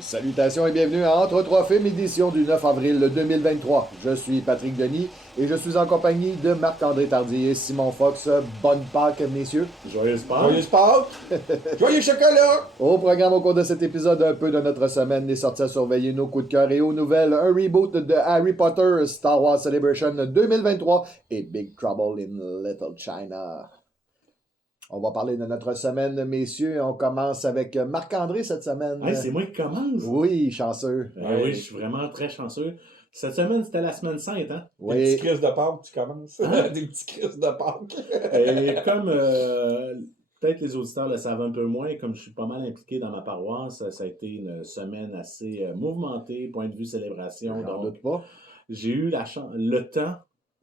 Salutations et bienvenue à Entre trois films, édition du 9 avril 2023. Je suis Patrick Denis et je suis en compagnie de Marc-André Tardy et Simon Fox. Bonne Pâques, messieurs. Joyeux sport. Joyeux sport! Joyeux chocolat! Au programme au cours de cet épisode, un peu de notre semaine, des sorties à surveiller, nos coups de cœur et aux nouvelles, un reboot de Harry Potter, Star Wars Celebration 2023 et Big Trouble in Little China. On va parler de notre semaine, messieurs. On commence avec Marc-André cette semaine. Hey, c'est moi qui commence. Oui, chanceux. Oui, je suis vraiment très chanceux. Cette semaine, c'était la semaine sainte, hein? Des Oui. petits crises de Pâques, tu commences. Hein? Des petits crises de Pâques. Et comme peut-être les auditeurs le savent un peu moins, comme je suis pas mal impliqué dans ma paroisse, ça a été une semaine assez mouvementée, point de vue célébration. J'en Donc, doute pas. j'ai eu le temps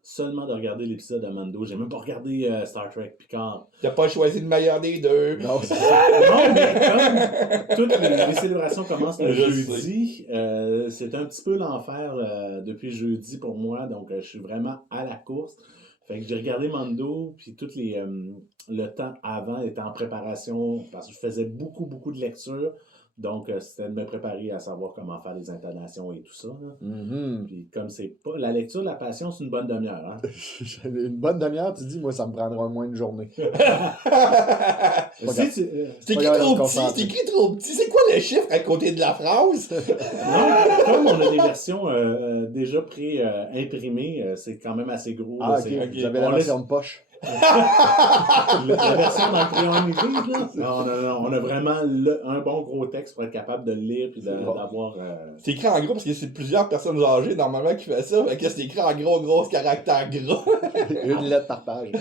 seulement de regarder l'épisode de Mando. J'ai même pas regardé Star Trek Picard. T'as pas choisi le meilleur des deux. Non, c'est ça. Non, mais comme toutes les célébrations commencent le Je jeudi, c'est un petit peu l'enfer depuis jeudi pour moi, donc je suis vraiment à la course. Fait que j'ai regardé Mando, puis le temps avant était en préparation, parce que je faisais beaucoup de lectures, donc c'était de me préparer à savoir comment faire les intonations et tout ça. Là. Mhm. Puis comme c'est pas... La lecture de la Passion, c'est une bonne demi-heure, hein? Une bonne demi-heure, tu dis, moi, ça me prendra au moins une journée. C'est Pas écrit grave, trop concentré. petit, c'est écrit trop petit. C'est quoi le chiffre à côté de la phrase? Non, comme on a des versions déjà pré-imprimées, c'est quand même assez gros. Ah, là, ok. c'est- Vous avez la on version de poche. la version dans le crayon écrit, là. Non, on a vraiment un bon gros texte pour être capable de le lire puis bon. d'avoir. C'est écrit en gros parce que c'est plusieurs personnes âgées normalement qui font ça. Fait que c'est écrit en gros caractères gras. Une lettre par page.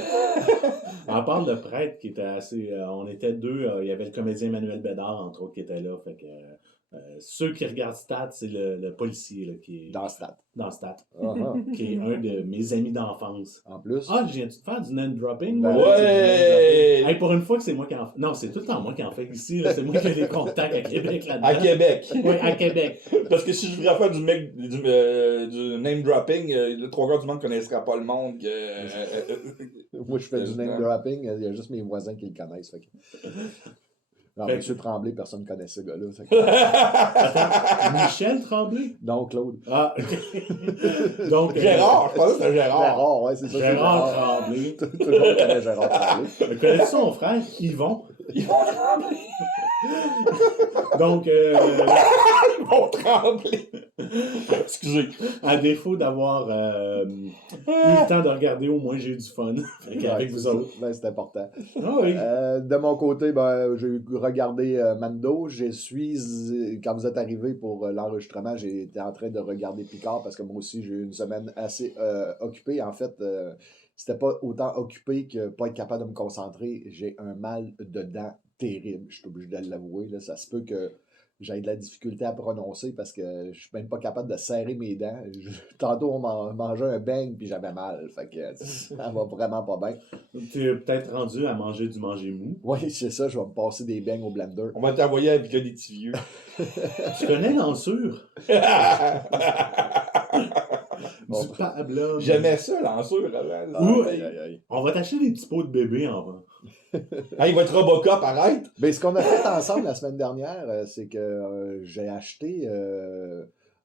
On parle de prêtre qui était assez. On était deux. Il y avait le comédien Emmanuel Bédard, entre autres, qui était là. Fait que ceux qui regardent Stat, c'est le policier là, qui est Dans Stat. dans Stat, Ah, ah. qui est un de mes amis d'enfance. En plus. Ah, je viens-tu de faire du name dropping? Ben là? oui, Ouais! c'est du name Hey, pour une fois que c'est moi qui en fais. Non, c'est tout le temps moi qui en fais ici. là. C'est moi qui ai des contacts à Québec là-dedans. À Québec. Oui, à Québec. Parce que si je voudrais faire du name dropping, le trois quarts du monde ne connaissera pas le monde. Moi, je fais du name dropping. Il y a juste mes voisins qui le connaissent. Fait que... Non, Fait que- Monsieur Tremblay, personne ne connaît ce gars-là. Fait que- Michel Tremblay? Non, Claude. Ah, ok. Donc, Gérard, je pense que c'est Gérard. Gérard, ouais, c'est ça. c'est Gérard Tremblay. Tout le monde connaît Gérard Tremblay. Connais-tu son frère, Yvon? Ils vont trembler. Donc, Ils vont trembler. Excusez. à défaut d'avoir eu le temps de regarder, au moins j'ai eu du fun. Fait qu'avec Ouais, vous c'est autres. ça. Ben, c'est important. Ah oui. De mon côté, ben, j'ai regardé Mando. Quand vous êtes arrivé pour l'enregistrement, j'ai été en train de regarder Picard parce que moi aussi, j'ai eu une semaine assez occupée. En fait, c'était pas autant occupé que pas être capable de me concentrer. J'ai un mal de dents terrible. Je suis obligé de l'avouer. Là. Ça se peut que j'ai de la difficulté à prononcer parce que je suis même pas capable de serrer mes dents. Tantôt, on mangeait un beigne puis j'avais mal. Fait que ça va vraiment pas bien. Tu es peut-être rendu à manger du manger mou. Oui, c'est ça. Je vais me passer des beignes au blender. On va t'envoyer avec des petits vieux. Tu connais l'ensure? Bon. Du pablum. J'aimais ça, l'ensure. Ouh. Aïe, aïe, aïe. On va t'acheter des petits pots de bébé en vent. Ah, il va être Robocop, arrête. Ben, ce qu'on a fait ensemble la semaine dernière, c'est que j'ai acheté.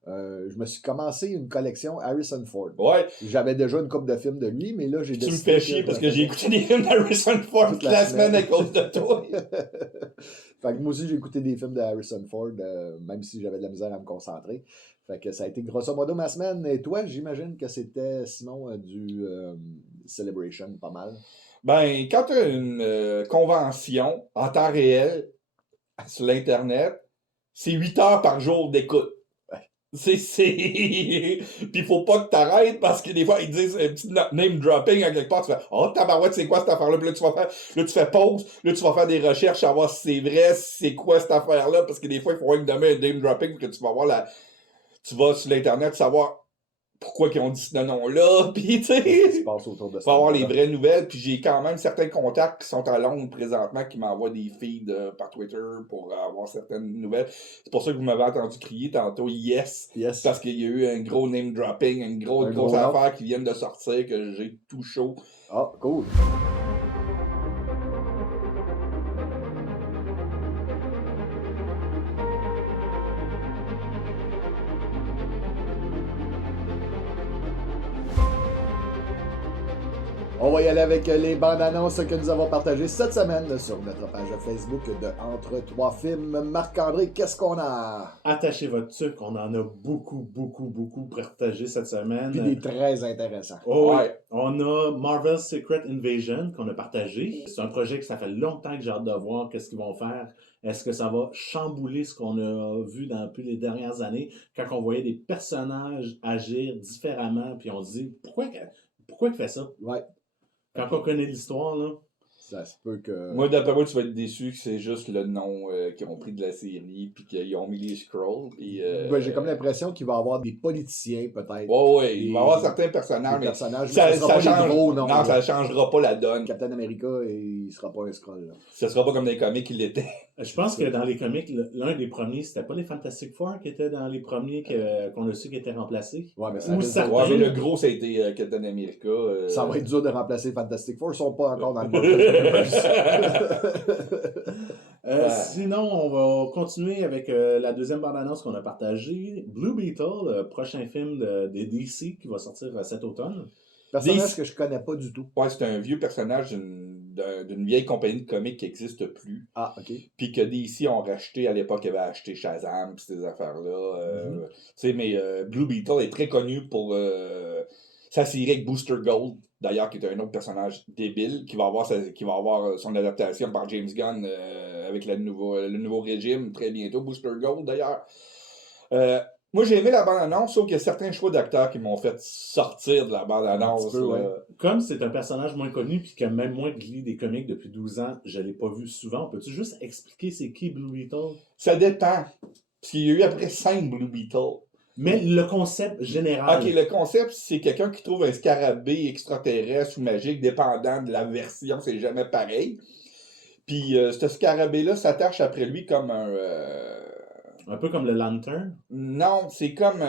Je me suis commencé une collection Harrison Ford. Ouais, J'avais déjà une couple de films de lui, mais là, j'ai tu me décidé fais chier parce que j'ai écouté des films d'Harrison Ford toute la semaine à cause de toi. Fait que moi aussi, j'ai écouté des films de Harrison Ford, même si j'avais de la misère à me concentrer. Fait que ça a été grosso modo ma semaine. Et toi, j'imagine que c'était, Simon, du Celebration, pas mal. Ben, quand tu as une convention en temps réel sur l'Internet, c'est 8 heures par jour d'écoute. C'est... Puis faut pas que t'arrêtes parce que des fois, ils disent un petit name dropping à quelque part. Tu fais « Oh, tabarouette, c'est quoi cette affaire-là? » Puis là, tu fais pause. Là, tu vas faire des recherches, savoir si c'est vrai, si c'est quoi cette affaire-là. Parce que des fois, il faut que donner un name dropping que tu vas voir tu vas sur l'Internet savoir pourquoi ils ont dit ce nom-là. Puis, tu Ça sais... se passe autour de ça. Pour avoir les vraies nouvelles, puis j'ai quand même certains contacts qui sont à Londres présentement qui m'envoient des feeds par Twitter pour avoir certaines nouvelles. C'est pour ça que vous m'avez entendu crier tantôt yes, Yes. parce qu'il y a eu un gros name dropping, une grosse gros nom. affaire qui vient de sortir que j'ai tout chaud. Ah, cool. va y aller avec les bandes annonces que nous avons partagées cette semaine sur notre page Facebook de Entre trois films. Marc-André, qu'est-ce qu'on a? Attachez votre tuque, on en a beaucoup partagé cette semaine. Puis des très intéressants. Oh, oui. Ouais. On a Marvel's Secret Invasion qu'on a partagé. C'est un projet que ça fait longtemps que j'ai hâte de voir qu'est-ce qu'ils vont faire. Est-ce que ça va chambouler ce qu'on a vu depuis les dernières années quand on voyait des personnages agir différemment puis on se dit pourquoi il fait ça? Ouais, Quand on connaît l'histoire, là. ça se peut que... Moi, d'après moi, tu vas être déçu que c'est juste le nom qu'ils ont pris de la série, puis qu'ils ont mis les scrolls. Puis, Ben, j'ai comme l'impression qu'il va y avoir des politiciens, peut-être. ouais, il va y avoir certains personnages, Des mais personnages, ça, mais ce sera ça pas change, des gros noms. non, là. ça changera pas la donne. Captain America, il sera pas un scroll. Là. Ce sera pas comme dans les comics qu'il était. Je pense que dans les comics, l'un des premiers, c'était pas les Fantastic Four qui étaient dans les premiers qu'on a su qui étaient remplacés. Ouais, mais ça, Ou risque de- certains- Ouais, mais le gros, ça a été Captain America. ça va être dur de remplacer Fantastic Four. Ils sont pas encore dans le Marvel Sinon, on va continuer avec la deuxième bande-annonce qu'on a partagée. Blue Beetle, le prochain film de DC qui va sortir cet automne. Personnage que je connais pas du tout. Ouais, c'est un vieux personnage d'une vieille compagnie de comics qui n'existe plus. Ah, ok. Puis que DC ont racheté, à l'époque, ils avaient acheté Shazam, puis ces affaires-là. Tu sais, mais Blue Beetle est très connu pour sa série avec Booster Gold, d'ailleurs, qui est un autre personnage débile, qui va avoir son adaptation par James Gunn avec le nouveau régime très bientôt, Booster Gold, d'ailleurs. Moi, j'ai aimé la bande-annonce, sauf qu'il y a certains choix d'acteurs qui m'ont fait sortir de la bande-annonce. Un petit peu, ouais. Comme c'est un personnage moins connu, puis que même moi qui lis des comics depuis 12 ans, je l'ai pas vu souvent, peux-tu juste expliquer c'est qui Blue Beetle? Ça dépend. Parce qu'il y a eu après 5 Blue Beetle. Mais le concept général. Ok, le concept, c'est quelqu'un qui trouve un scarabée extraterrestre ou magique, dépendant de la version, c'est jamais pareil. Puis ce scarabée-là s'attache après lui comme Un peu comme le Lantern. Non, c'est comme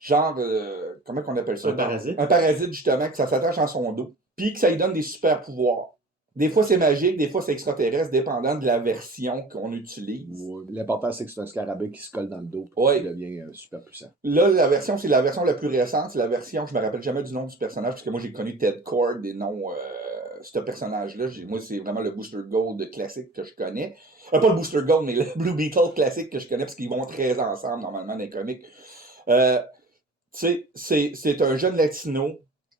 genre, comment qu'on appelle ça? Un parasite. Un parasite, justement, que ça s'attache en son dos. Puis que ça lui donne des super pouvoirs. Des fois, c'est magique, des fois, c'est extraterrestre, dépendant de la version qu'on utilise. Ouais. L'important, c'est que c'est un scarabée qui se colle dans le dos et Ouais. qui devient super puissant. Là, c'est la version la plus récente. C'est la version, je me rappelle jamais du nom du personnage, parce que moi, j'ai connu Ted Cord et non ce personnage-là. Moi, c'est vraiment le Booster Gold classique que je connais. Pas le Booster Gold, mais le Blue Beetle classique que je connais, parce qu'ils vont très ensemble, normalement, dans les comics. Tu sais, c'est un jeune latino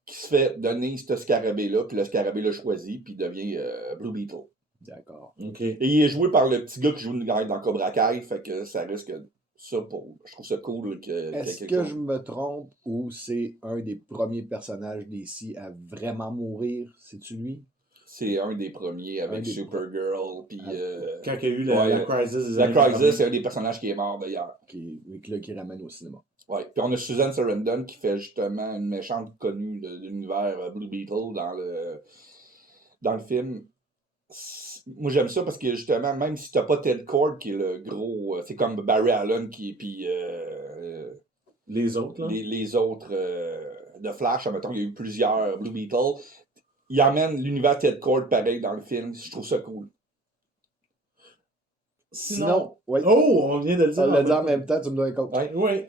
qui se fait donner ce scarabée-là, puis le scarabée le choisit, puis il devient Blue Beetle. D'accord. OK. Et il est joué par le petit gars qui joue une gueule dans Cobra Kai, fait que ça risque ça pour. Je trouve ça cool Est-ce que je me trompe ou c'est un des premiers personnages d'ici à vraiment mourir? C'est-tu lui? C'est un des premiers avec Un des Supergirl, puis. Quand il y a eu Ouais, la Crisis des La années Crisis, 80. c'est un des personnages qui est mort d'ailleurs. Qui ramène au cinéma. Ouais. Puis on a Susan Sarandon qui fait justement une méchante connue de l'univers Blue Beetle dans le film. Moi j'aime ça parce que justement, même si t'as pas Ted Cord qui est le gros. C'est comme Barry Allen puis Les autres, là. les autres de Flash, admettons, il y a eu plusieurs Blue Beetle. Il amène l'univers Ted Cord pareil dans le film. Je trouve ça cool. Sinon, oui. Oh, on vient de le dire. On l'a dit en même temps, tu me dois un compte. Ouais. Oui.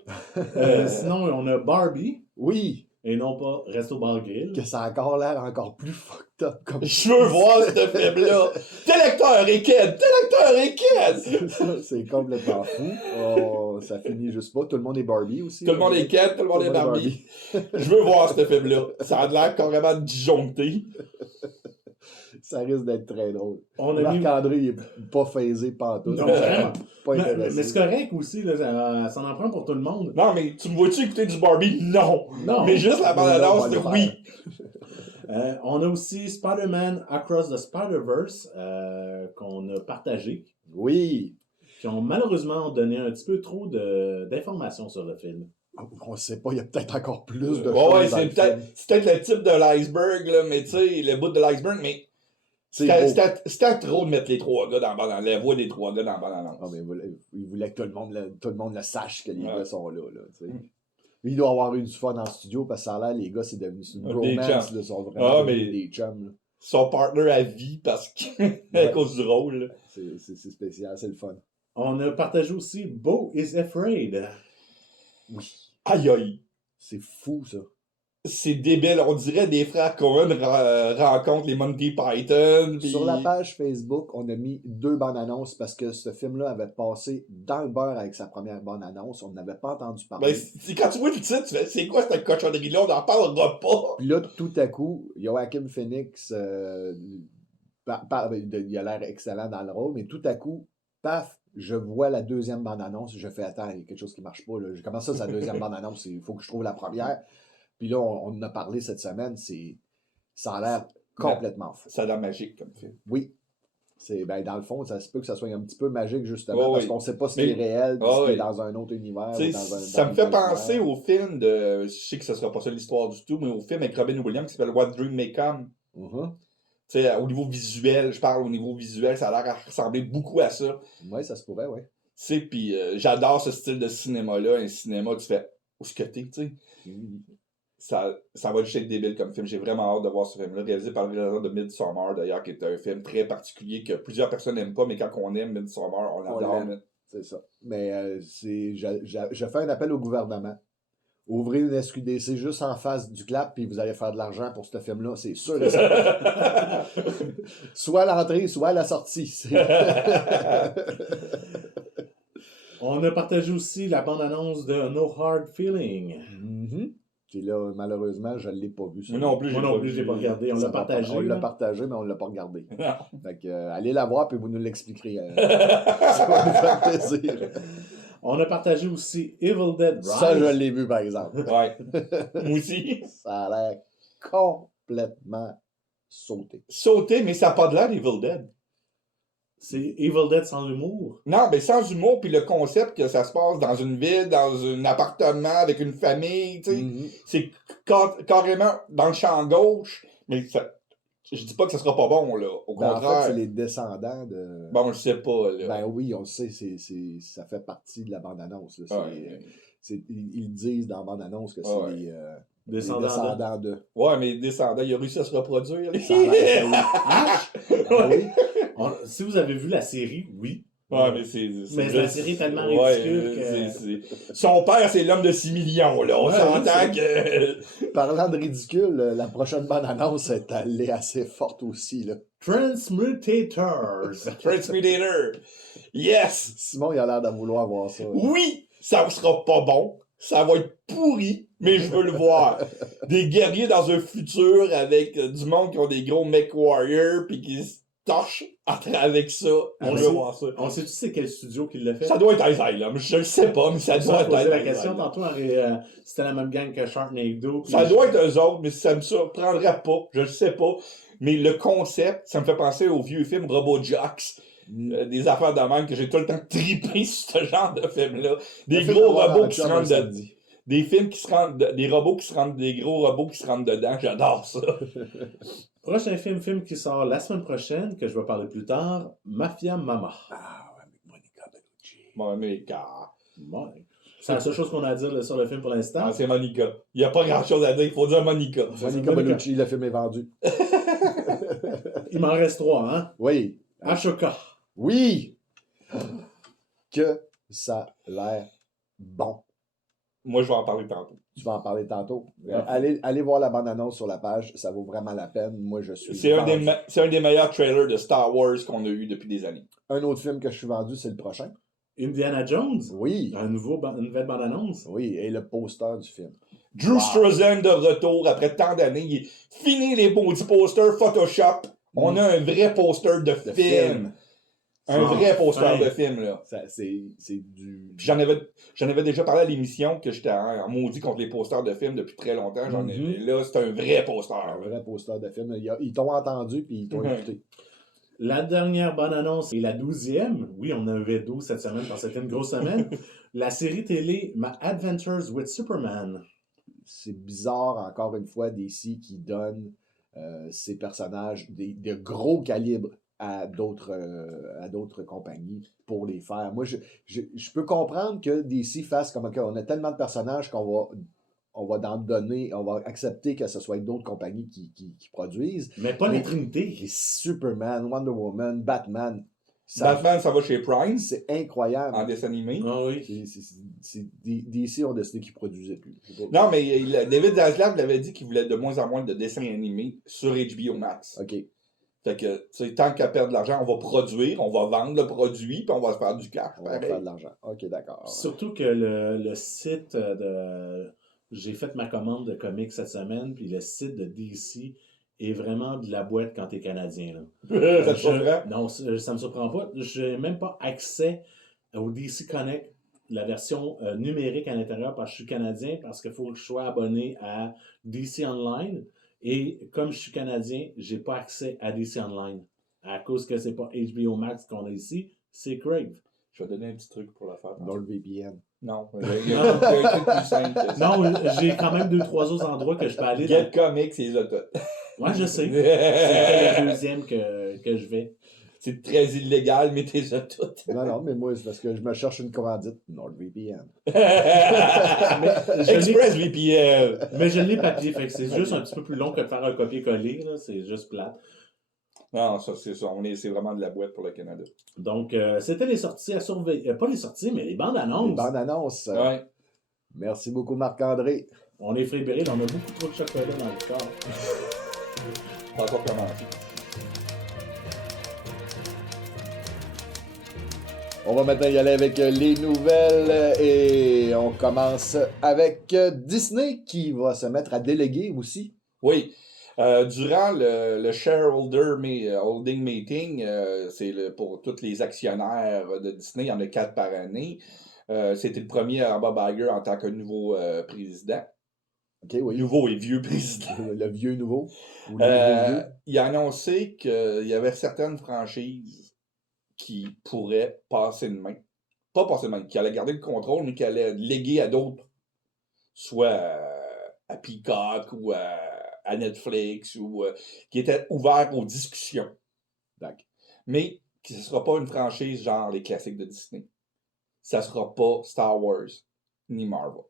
Sinon, on a Barbie, Oui, et non pas Resto Bar Grill. que ça a encore l'air encore plus fucked up comme Je veux voir ce film-là. Tel acteur est Ked! Tel acteur est Ked! ça, c'est complètement fou. Oh, ça finit juste pas. Tout le monde est Barbie aussi. Tout le monde est Ked, tout le monde est Barbie. Je veux voir ce film-là. Ça a l'air carrément disjoncté. Ça risque d'être très drôle. On a mis... Marc-André, il est pas phasé pantoute. Non, vraiment. Pas Mais intéressé. c'est correct aussi, là, ça en prend pour tout le monde. Non, mais tu me vois-tu écouter du Barbie? Non! Non. Mais juste la bande-annonce, On va le faire. oui! On a aussi Spider-Man Across the Spider-Verse qu'on a partagé, Oui. qui ont malheureusement donné un petit peu trop d'informations sur le film. On sait pas, il y a peut-être encore plus de Ouais, choses. ouais, dans c'est le peut-être film. le type de l'iceberg, là, mais tu sais, le bout de l'iceberg, mais C'est beau. c'était trop de mettre les trois gars dans la voix des trois gars dans la bande-annonce. Ah, mais il voulait que tout le monde le sache que les Ouais. gars sont là. Tu sais. Lui, il doit avoir eu du fun en studio parce que ça a l'air, les gars, c'est devenu une Des bromance. chums. Là, sont vraiment mais- devenus des chums. Là. Son partner à vie parce que à cause du rôle. Là. C'est spécial, c'est le fun. On a partagé aussi Beau is Afraid. Oui. Aïe aïe. C'est fou, ça. c'est débile. On dirait des frères Coen rencontrent les Monty Python. Sur la page Facebook, on a mis 2 bandes annonces parce que ce film-là avait passé dans le beurre avec sa première bande annonce. On n'avait pas entendu parler. Ben, quand tu vois le titre, tu fais c'est quoi cette cochonnerie-là? On n'en parlera pas. Puis là, tout à coup, Joaquin Phoenix, il a l'air excellent dans le rôle, mais tout à coup, paf, je vois la deuxième bande-annonce, je fais attends, il y a quelque chose qui marche pas. Là. Comment ça, sa deuxième bande-annonce? Il faut que je trouve la première. Puis là, on en a parlé cette semaine, ça a l'air complètement fou. Ça a l'air magique comme film. Oui. Dans le fond, ça se peut que ça soit un petit peu magique, justement, parce qu'on ne sait pas ce qui est réel, oh, ce qui est dans un autre univers. Ça me fait penser au film de. Je sais que ce ne sera pas ça l'histoire du tout, mais au film avec Robin Williams qui s'appelle What Dream May Come. Au niveau visuel, je parle au niveau visuel, ça a l'air à ressembler beaucoup à ça. Oui, ça se pourrait, oui. Puis j'adore ce style de cinéma-là. Un cinéma, tu fais où est-ce que t'es, tu sais. Ça va juste être débile comme film. J'ai vraiment hâte de voir ce film-là, réalisé par le réalisateur de Midsommar, d'ailleurs, qui est un film très particulier que plusieurs personnes n'aiment pas, mais quand on aime Midsommar, on l'adore. C'est ça. Mais je fais un appel au gouvernement. Ouvrez une SQDC juste en face du clap, puis vous allez faire de l'argent pour ce film-là, c'est sûr et certain. Soit à l'entrée, soit à la sortie. On a partagé aussi la bande-annonce de No Hard Feeling. Puis là, malheureusement, je ne l'ai pas vu. Moi non plus, je ne l'ai pas regardé. On l'a partagé. On l'a partagé, mais on ne l'a pas regardé. Fait que, allez la voir, puis vous nous l'expliquerez. Ça va nous faire plaisir. On a partagé aussi Evil Dead Rise. Ça, je l'ai vu, par exemple. Ouais. Moi aussi. Ça a l'air complètement sauté. Sauté, mais ça n'a pas de l'air Evil Dead. C'est Evil Dead sans humour? Non, mais sans humour, puis le concept que ça se passe dans une ville, dans un appartement, avec une famille, tu sais. C'est carrément dans le champ gauche, mais je dis pas que ça sera pas bon, là. Au contraire. En fait, c'est les descendants de... Bon, je sais pas, là. Ben oui, on le sait, ça fait partie de la bande-annonce. Ils disent dans la bande-annonce que c'est les descendants de... Ouais, mais les descendants, ils ont réussi à se reproduire. Oui. Si vous avez vu la série, oui. Ouais, mais la série est tellement ridicule que... Son père, c'est l'homme de 6 millions, là. On s'entend que... Parlant de ridicule, la prochaine bande-annonce est allée assez forte aussi, là. Transmutators. Transmutator. Yes! Simon, il a l'air de vouloir voir ça. Oui! Ça sera pas bon. Ça va être pourri, mais je veux le voir. Des guerriers dans un futur avec du monde qui ont des gros mech warriors puis qui se torchent avec ça. On veut voir ça. On sait-tu c'est quel studio qui l'a fait? Ça doit être Asylum. Je le sais pas, mais ça doit être Asylum. La question tantôt, c'était la même gang que Sharknado. Ça doit être eux autres, mais ça me surprendrait pas. Je le sais pas. Mais le concept, ça me fait penser au vieux film Robot Jocks. Des affaires de même que j'ai tout le temps trippé sur ce genre de film-là. Des gros robots qui se rentrent dedans. Des films qui se rentrent, des robots qui se rentrent, des gros robots qui se rentrent dedans. J'adore ça. Prochain film qui sort la semaine prochaine, que je vais parler plus tard, Mafia Mama. Ah, avec Monica Bellucci. Monica. C'est la seule chose qu'on a à dire sur le film pour l'instant. Ah, c'est Monica. Il n'y a pas grand-chose à dire, il faut dire Monica. Monica Bellucci, le film est vendu. Il m'en reste 3, hein? Oui. Ashoka. Oui! Que ça a l'air bon. Moi, je vais en parler tantôt. Tu vas en parler tantôt. Allez voir la bande-annonce sur la page, ça vaut vraiment la peine. Moi, je suis C'est un des meilleurs trailers de Star Wars qu'on a eu depuis des années. Un autre film que je suis vendu, c'est le prochain. Indiana Jones? Oui. Une nouvelle bande-annonce? Oui, et le poster du film. Drew Struzan de retour après tant d'années. Fini les maudits posters Photoshop. On a un vrai poster de film. Un vrai poster de film, là. C'est du... Puis j'en avais déjà parlé à l'émission que j'étais en maudit contre les posters de films depuis très longtemps. Là, c'est un vrai poster. Un vrai poster de film. Ils t'ont entendu puis ils t'ont écouté. La dernière bonne annonce est la 12e. Oui, on avait 12 cette semaine parce que c'était une grosse semaine. La série télé My Adventures with Superman. C'est bizarre, encore une fois, DC qui donne ces personnages de gros calibre à d'autres compagnies pour les faire. Moi, je peux comprendre que DC fasse comme on a tellement de personnages qu'on va en donner, on va accepter que ce soit d'autres compagnies qui produisent. Mais pas la Trinité. Superman, Wonder Woman, Batman, Batman, ça va chez Prime, C'est incroyable. en dessin animé. Ah oui. DC ont décidé qu'ils produisaient plus. Non, mais David Zaslav l'avait dit qu'il voulait de moins en moins de dessins animés sur HBO Max. OK. Fait que, tu sais, tant qu'à perdre de l'argent, on va produire, on va vendre le produit, puis on va se faire du cash. On va pareil. faire de l'argent. OK, d'accord. Surtout que le site de... J'ai fait ma commande de comics cette semaine, puis le site de DC est vraiment de la boîte quand t'es Canadien. Là. Ça te surprend? Non, ça me surprend pas. Je n'ai même pas accès au DC Connect, la version numérique à l'intérieur, parce que je suis Canadien, parce qu'il faut que je sois abonné à DC Online. Et comme je suis Canadien, j'ai pas accès à DC Online. À cause que c'est pas HBO Max qu'on a ici, c'est Crave. Je vais donner un petit truc pour le faire. NordVPN. Non, il y a un truc plus simple que ça. Non, j'ai quand même 2-3 autres endroits que je peux aller. Get Comics, c'est les autos. Ouais, je sais. C'est le deuxième que je vais. C'est très illégal, mais t'es autos. Non, mais moi, c'est parce que je me cherche une commandite. NordVPN. ExpressVPN. Mais je l'ai papier, fait que c'est juste un petit peu plus long que de faire un copier-coller. Là. C'est juste plate. Non, ça, c'est ça. C'est vraiment de la boîte pour le Canada. Donc, c'était les sorties à surveiller. Pas les sorties, mais les bandes Les annonces. bandes annonces. Ouais. Merci beaucoup, Marc-André. On est fébrile, on a beaucoup trop de chocolat dans le corps. Pas encore commencé. On va maintenant y aller avec les nouvelles et on commence avec Disney qui va se mettre à déléguer aussi. Oui. Durant le shareholder holding meeting, pour tous les actionnaires de Disney, il y en a 4 par année. C'était le premier à Bob Iger en tant que nouveau président. OK, oui. Nouveau et vieux président. Le vieux nouveau. Ou le vieux. Il a annoncé qu'il y avait certaines franchises qui pourraient passer de main. Pas passer de main, qui allaient garder le contrôle, mais qui allaient léguer à d'autres. Soit à Peacock ou à Netflix, ou qui étaient ouverts aux discussions. D'accord. Mais ce ne sera pas une franchise genre les classiques de Disney. Ça ne sera pas Star Wars ni Marvel.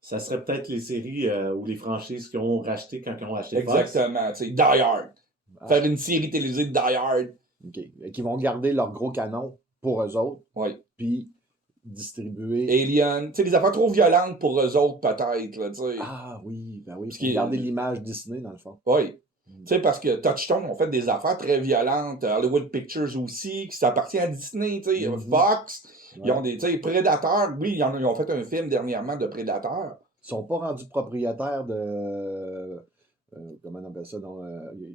Ça serait peut-être les séries ou les franchises qu'ils ont racheté quand ils ont acheté Fox. Exactement. Tu sais, Die Hard. Faire une série télévisée de Die Hard. OK. Et qui vont garder leur gros canon pour eux autres. Oui. Puis distribuer. Alien. Tu sais, des affaires trop violentes pour eux autres, peut-être. Là, tu sais. Ah oui, ben oui. Parce Pour qu'il- garder l'image Disney, dans le fond. Oui. Tu sais, parce que Touchstone ont fait des affaires très violentes. Hollywood Pictures aussi, qui ça appartient à Disney. Tu sais, Fox. Ouais. Ils ont des. Tu sais, Predator. Oui, ils ont fait un film dernièrement de Predator. Ils sont pas rendus propriétaires de. Comment on appelle ça dans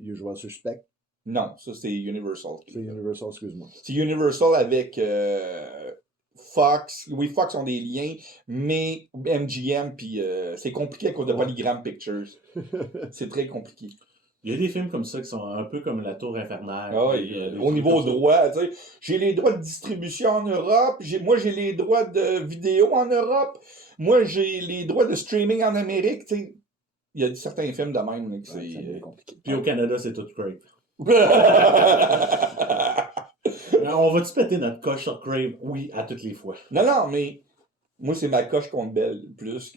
Usual Suspect. Non, ça c'est Universal. C'est Universal, excuse-moi. C'est Universal avec Fox. Oui, Fox ont des liens, mais MGM, puis c'est compliqué à cause de Polygram Pictures. C'est très compliqué. Il y a des films comme ça qui sont un peu comme La Tour Infernale. Ah oui, des au trucs niveau comme ça. droit, tu sais, j'ai les droits de distribution en Europe, moi j'ai les droits de vidéo en Europe, moi j'ai les droits de streaming en Amérique, tu sais. Il y a certains films de même là, que Ouais, ça c'est... devient compliqué. Puis au Canada, c'est tout Crave. On va-tu péter notre coche sur Crave? Oui, à toutes les fois. Non, mais moi c'est ma coche contre Belle, plus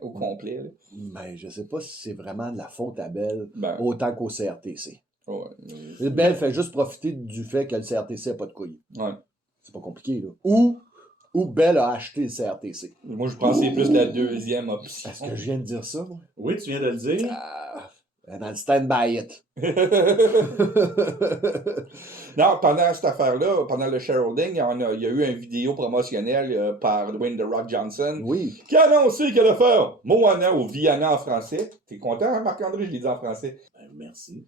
au complet. Là. Mais je sais pas si c'est vraiment de la faute à Bell Ben, autant qu'au CRTC. ouais. Bell fait juste profiter du fait que le CRTC n'a pas de couilles. Ouais. C'est pas compliqué, là. Ou Bell a acheté le CRTC. Moi, je pensais plus la deuxième option. Est-ce que je viens de dire ça, moi? Oui, tu viens de le dire. Dans le stand-by it. Non, pendant cette affaire-là, pendant le shareholding, il y a eu une vidéo promotionnelle par Dwayne The Rock Johnson Oui. qui a annoncé qu'elle allait faire Moana ou Viana en français. T'es content, hein, Marc-André? Je l'ai dit en français. Ben, merci.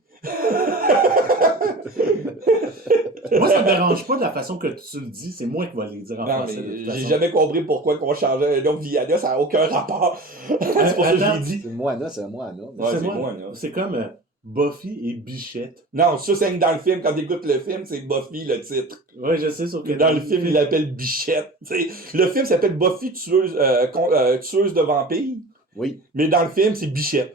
Moi, ça me dérange pas de la façon que tu le dis. C'est moi qui vais les dire en Non, français. mais de toute j'ai façon. jamais compris pourquoi qu'on changeait un nom Viana, ça n'a aucun rapport. C'est pour ça que je l'ai dit. C'est Moana, c'est Moana. Ouais, C'est c'est moi. Moana. C'est comme Buffy et Bichette. Non, ça, c'est dans le film. Quand tu écoutes le film, c'est Buffy le titre. Oui, je sais. Sauf que Dans le film, il l'appelle Bichette. T'sais, le film s'appelle Buffy tueuse de vampires, Oui. mais dans le film, c'est Bichette.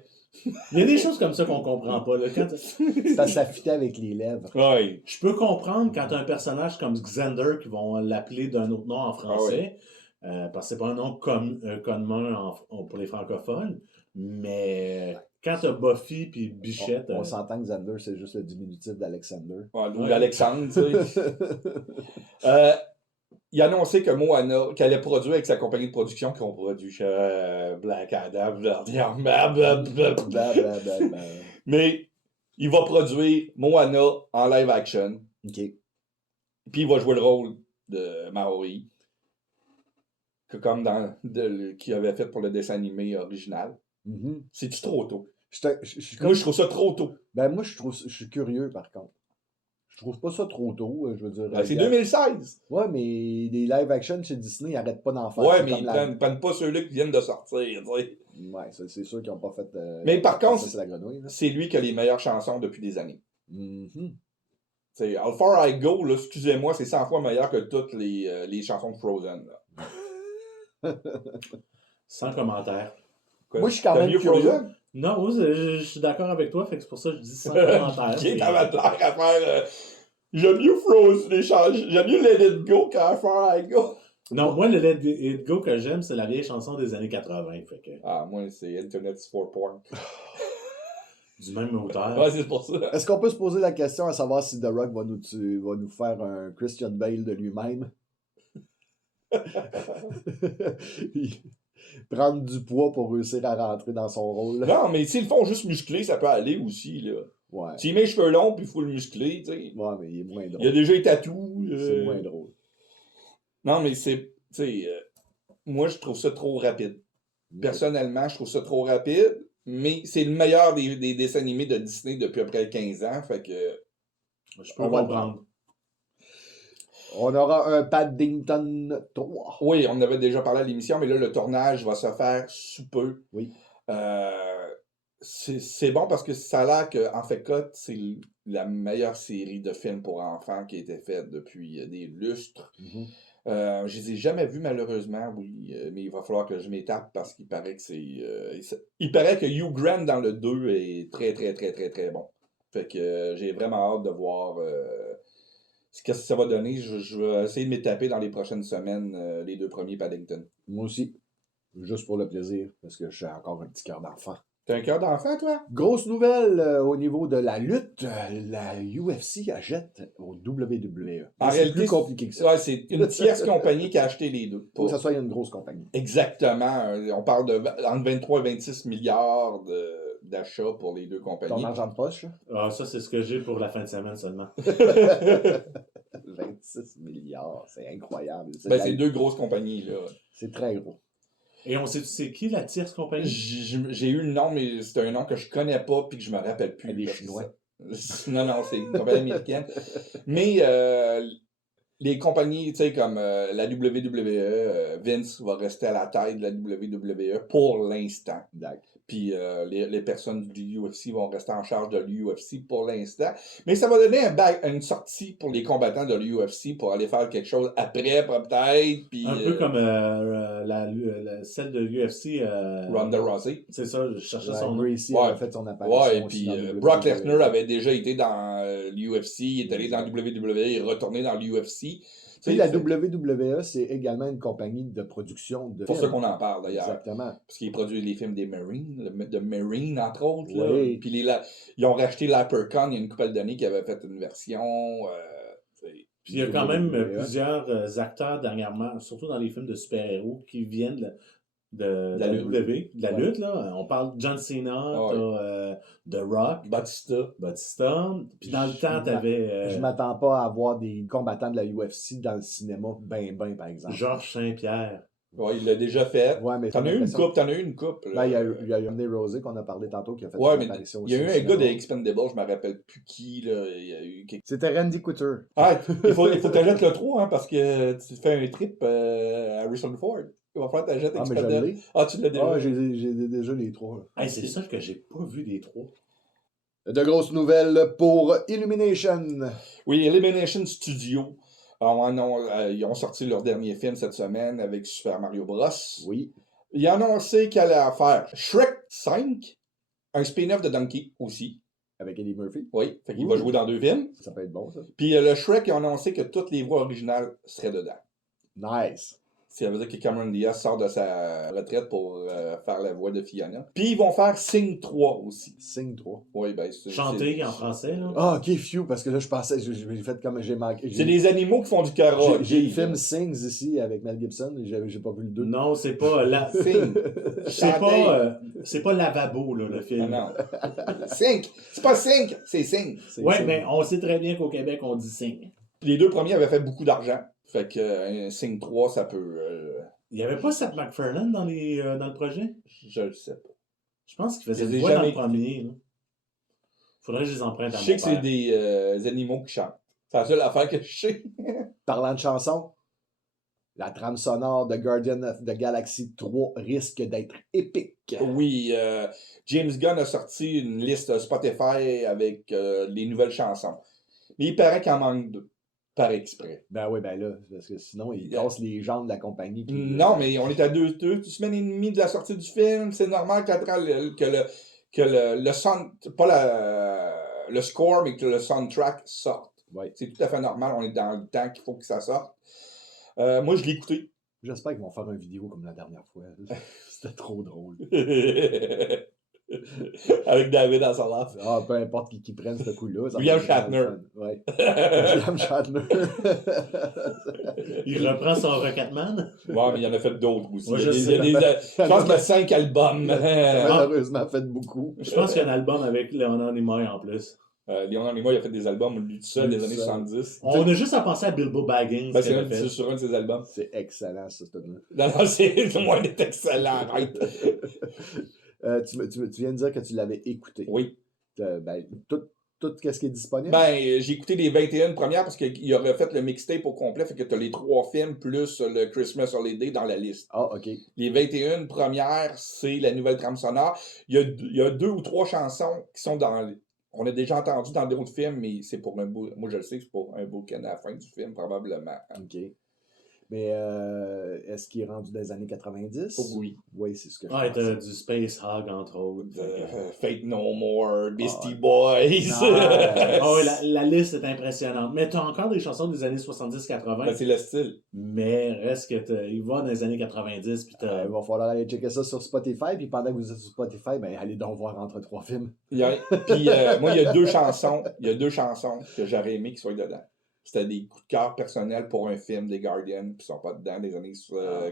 Il y a des choses comme ça qu'on comprend pas. Là. Quand C'est à s'affûter avec les lèvres. Ouais. je peux comprendre quand tu as un personnage comme Xander qui vont l'appeler d'un autre nom en français, parce que c'est pas un nom commun pour les francophones, mais Quand t'as Buffy puis Bichette... On s'entend que Xander, c'est juste le diminutif d'Alexander. Ouais, ou d'Alexandre, tu sais. Il a annoncé que Moana, qu'elle allait produire avec sa compagnie de production qui ont produit Black Adam, Blablabla. mais il va produire Moana en live action. OK. Puis il va jouer le rôle de Maori, que comme qu'il avait fait pour le dessin animé original. Mm-hmm. C'est-tu trop tôt? Comme... Moi, je trouve ça trop tôt. Ben, moi, je suis curieux, par contre. Je trouve pas ça trop tôt, je veux dire. Ben, c'est 2016. Ouais, mais les live action chez Disney, ils n'arrêtent pas d'en faire. Ouais, mais ils prennent pas ceux-là qui viennent de sortir, tu sais. Ouais, c'est sûr qu'ils n'ont pas fait... mais par contre, c'est la grenouille, c'est lui qui a les meilleures chansons depuis des années. Mm-hmm. C'est How Far I Go, là, excusez-moi, c'est 100 fois meilleur que toutes les chansons de Frozen. Là. Sans commentaire. Quoi? Moi, je suis quand même curieux. Frozen? Non, moi, je suis d'accord avec toi, fait que c'est pour ça que je dis sans commentaire. Qui t'avais l'air à faire... j'aime mieux Frozen, j'aime mieux Let It Go qu'How Far I Go. Non, moi, le Let It Go que j'aime, c'est la vieille chanson des années 80. Fait que... Ah, moi, c'est Internet's for Porn. Du même auteur. Ouais, c'est pour ça. Est-ce qu'on peut se poser la question à savoir si The Rock va nous faire un Christian Bale de lui-même? Prendre du poids pour réussir à rentrer dans son rôle. Non, mais s'ils le font juste muscler, ça peut aller aussi, là. Ouais. S'il met les cheveux longs, puis il faut le muscler, tu sais. Ouais, mais il est moins drôle. Il y a déjà les tatous. C'est moins drôle. Non, mais c'est... Tu sais, moi, je trouve ça trop rapide. Personnellement, je trouve ça trop rapide, mais c'est le meilleur des dessins animés de Disney depuis à peu près 15 ans, fait que... Je peux On va le comprendre. On aura un Paddington 3. Oui, on en avait déjà parlé à l'émission, mais là, le tournage va se faire sous peu. Oui. C'est bon parce que ça a l'air qu'en fait, c'est la meilleure série de films pour enfants qui a été faite depuis des lustres. Mm-hmm. Je les ai jamais vus malheureusement, oui, mais il va falloir que je m'étape parce qu'il paraît que il paraît que Hugh Grant dans le 2 est très, très, très, très, très bon. Fait que j'ai vraiment hâte de voir qu'est-ce que ça va donner. Je vais essayer de m'étaper dans les prochaines semaines les deux premiers Paddington. Moi aussi. Juste pour le plaisir, parce que je suis encore un petit cœur d'enfant. T'as un cœur d'enfant, toi? Grosse nouvelle au niveau de la lutte, la UFC achète au WWE. En C'est réalité, plus compliqué que ça. Ouais, c'est une tierce compagnie qui a acheté les deux. Faut que ça soit une grosse compagnie. Exactement. On parle de entre 23 et 26 milliards d'achats pour les deux compagnies. Ton argent de poche, là? Ah, ça, c'est ce que j'ai pour la fin de semaine seulement. 26 milliards, c'est incroyable. C'est deux grosses compagnies, là. C'est très gros. Et on sait-tu c'est qui la tierce compagnie? J'ai eu le nom, mais c'est un nom que je connais pas puis que je me rappelle plus. Des Chinois. Non, c'est une compagnie américaine. Mais les compagnies, tu sais, comme la WWE, Vince va rester à la tête de la WWE pour l'instant. D'accord. Puis les personnes du UFC vont rester en charge de l'UFC pour l'instant. Mais ça va donner une sortie pour les combattants de l'UFC pour aller faire quelque chose après, peut-être. Puis, un peu comme celle de l'UFC. Ronda Rousey. C'est ça, je cherchais son nom. Gracie Ouais. a fait son apparition. Ouais, et aussi puis dans Brock WWE. Lesnar avait déjà été dans l'UFC, il est allé dans WWE, il est retourné dans l'UFC. Puis la WWE, c'est également une compagnie de production de pour films. ça qu'on en parle d'ailleurs. Exactement. Parce qu'ils produisent les films des Marines, de Marine entre autres. Là. Oui. Puis ils ont racheté Leprechaun il y a une couple d'années qui avait fait une version. Puis il y a quand même WWE. plusieurs acteurs dernièrement, surtout dans les films de super-héros, qui viennent de la lutte. WWE, de la lutte. Là. On parle de John Cena, t'as The Rock, Batista. Puis dans le temps, t'avais Je m'attends pas à avoir des combattants de la UFC dans le cinéma, ben, par exemple. Georges Saint-Pierre. Ouais, il l'a déjà fait. Ouais, mais T'en as eu une coupe. Ben, il y a eu Andy Rosé qu'on a parlé tantôt qui a fait Ouais, une mais apparition il y a aussi eu au un gars cinéma. de Expendables, je me rappelle plus qui. Là. Il y a eu quelque... C'était Randy Couture. Ah, il faut que t'achètes le 3 hein, parce que tu fais un trip à Harrison Ford. Il va falloir que t'achètes Ah, mais je Expendables. l'ai. Ah, tu l'as déjà. Ah, j'ai déjà les trois. Là. Hey, c'est le seul que j'ai pas vu des trois. De grosses nouvelles pour Illumination. Oui, Elimination Studio. Ils ont sorti leur dernier film cette semaine avec Super Mario Bros. Oui. Ils ont annoncé qu'elle allait faire Shrek 5, un spin-off de Donkey aussi. Avec Eddie Murphy. Oui, fait qu'il va jouer dans 2 films. Ça peut être bon, ça. Puis le Shrek, ils ont annoncé que toutes les voix originales seraient dedans. Nice. Ça veut dire que Cameron Diaz sort de sa retraite pour faire la voix de Fiona. Puis ils vont faire Sing 3 aussi. Sing 3. Oui, ben Chanter en français, là. Ah, ok, phew, parce que là, je pensais, j'ai fait comme j'ai manqué. C'est des animaux qui font du karaoké. J'ai le film Sings ici avec Mel Gibson, j'ai pas vu le 2. Non, c'est pas Sing. c'est pas Lavabo, là, le film. Non. Sing. C'est pas Sing, c'est Sing. Ouais, mais on sait très bien qu'au Québec, on dit Sing. Les deux premiers avaient fait beaucoup d'argent. Fait que Sing 3, ça peut... Il n'y avait pas Seth MacFarlane dans le projet? je le sais pas. Je pense qu'il faisait Je une les ai voix dans le jamais premier. Là. Faudrait que je les emprunte à Je mon sais que c'est père. des animaux qui chantent. C'est la seule affaire que je sais. Parlant de chansons, la trame sonore de Guardian of the Galaxy 3 risque d'être épique. Oui, James Gunn a sorti une liste Spotify avec les nouvelles chansons. Mais il paraît qu'il en manque deux, par exprès. Ben oui, ben là, parce que sinon, il casse les jambes de la compagnie. Non, mais on est à deux semaines et demie de la sortie du film. C'est normal que le score, mais que le soundtrack sorte. Ouais. C'est tout à fait normal. On est dans le temps qu'il faut que ça sorte. Moi, je l'ai écouté. J'espère qu'ils vont faire une vidéo comme la dernière fois. C'était trop drôle. Avec David à son laf. Ah, peu importe qui prenne ce coup-là. William Shatner. Ouais. William Shatner. Il reprend son Rocketman. Ouais, mais il en a fait d'autres aussi. Ouais, Il y a je des- sais. il y a des- je pense qu'il y a 5 albums. Malheureusement, fait beaucoup. Je pense qu'il y a un album avec Léonard Nimoy en plus. Léonard Nimoy, il a fait des albums lui tout seul Lui des tout années seul. 70. On a juste à penser à Bilbo Baggins. Ben, qu'il avait c'est fait. sur un de ses albums. C'est excellent, ça, cette là. Non, non, c'est moins d'être excellent, arrête. Tu viens de dire que tu l'avais écouté. Oui. Ben, tout ce qui est disponible? Ben, j'ai écouté les 21 premières parce qu'il aurait fait le mixtape au complet, fait que t'as les 3 films plus le Christmas Holiday dans la liste. Ah, OK. Les 21 premières, c'est la nouvelle trame sonore. Il y a 2 ou 3 chansons qui sont dans... On a déjà entendu dans d'autres films, mais c'est pour un beau... Moi, je le sais que c'est pour un bouquin à la fin du film, probablement. OK. Mais est-ce qu'il est rendu des années 90? Oui. Oui, c'est ce que je Ah, pense. t'as du Space Hog, entre autres. Fate No More, Beastie Ah, Boys. Nice. Oh, la liste est impressionnante. Mais t'as encore des chansons des années 70-80. Ben, c'est le style. Mais reste que il va dans les années 90. Puis Il va falloir aller checker ça sur Spotify. Puis pendant que vous êtes sur Spotify, ben, allez donc voir entre 3 films. Puis moi, il y a 2 chansons. Il y a 2 chansons que j'aurais aimé qu'ils soient dedans. C'était des coups de cœur personnels pour un film des Guardians qui sont pas dedans des années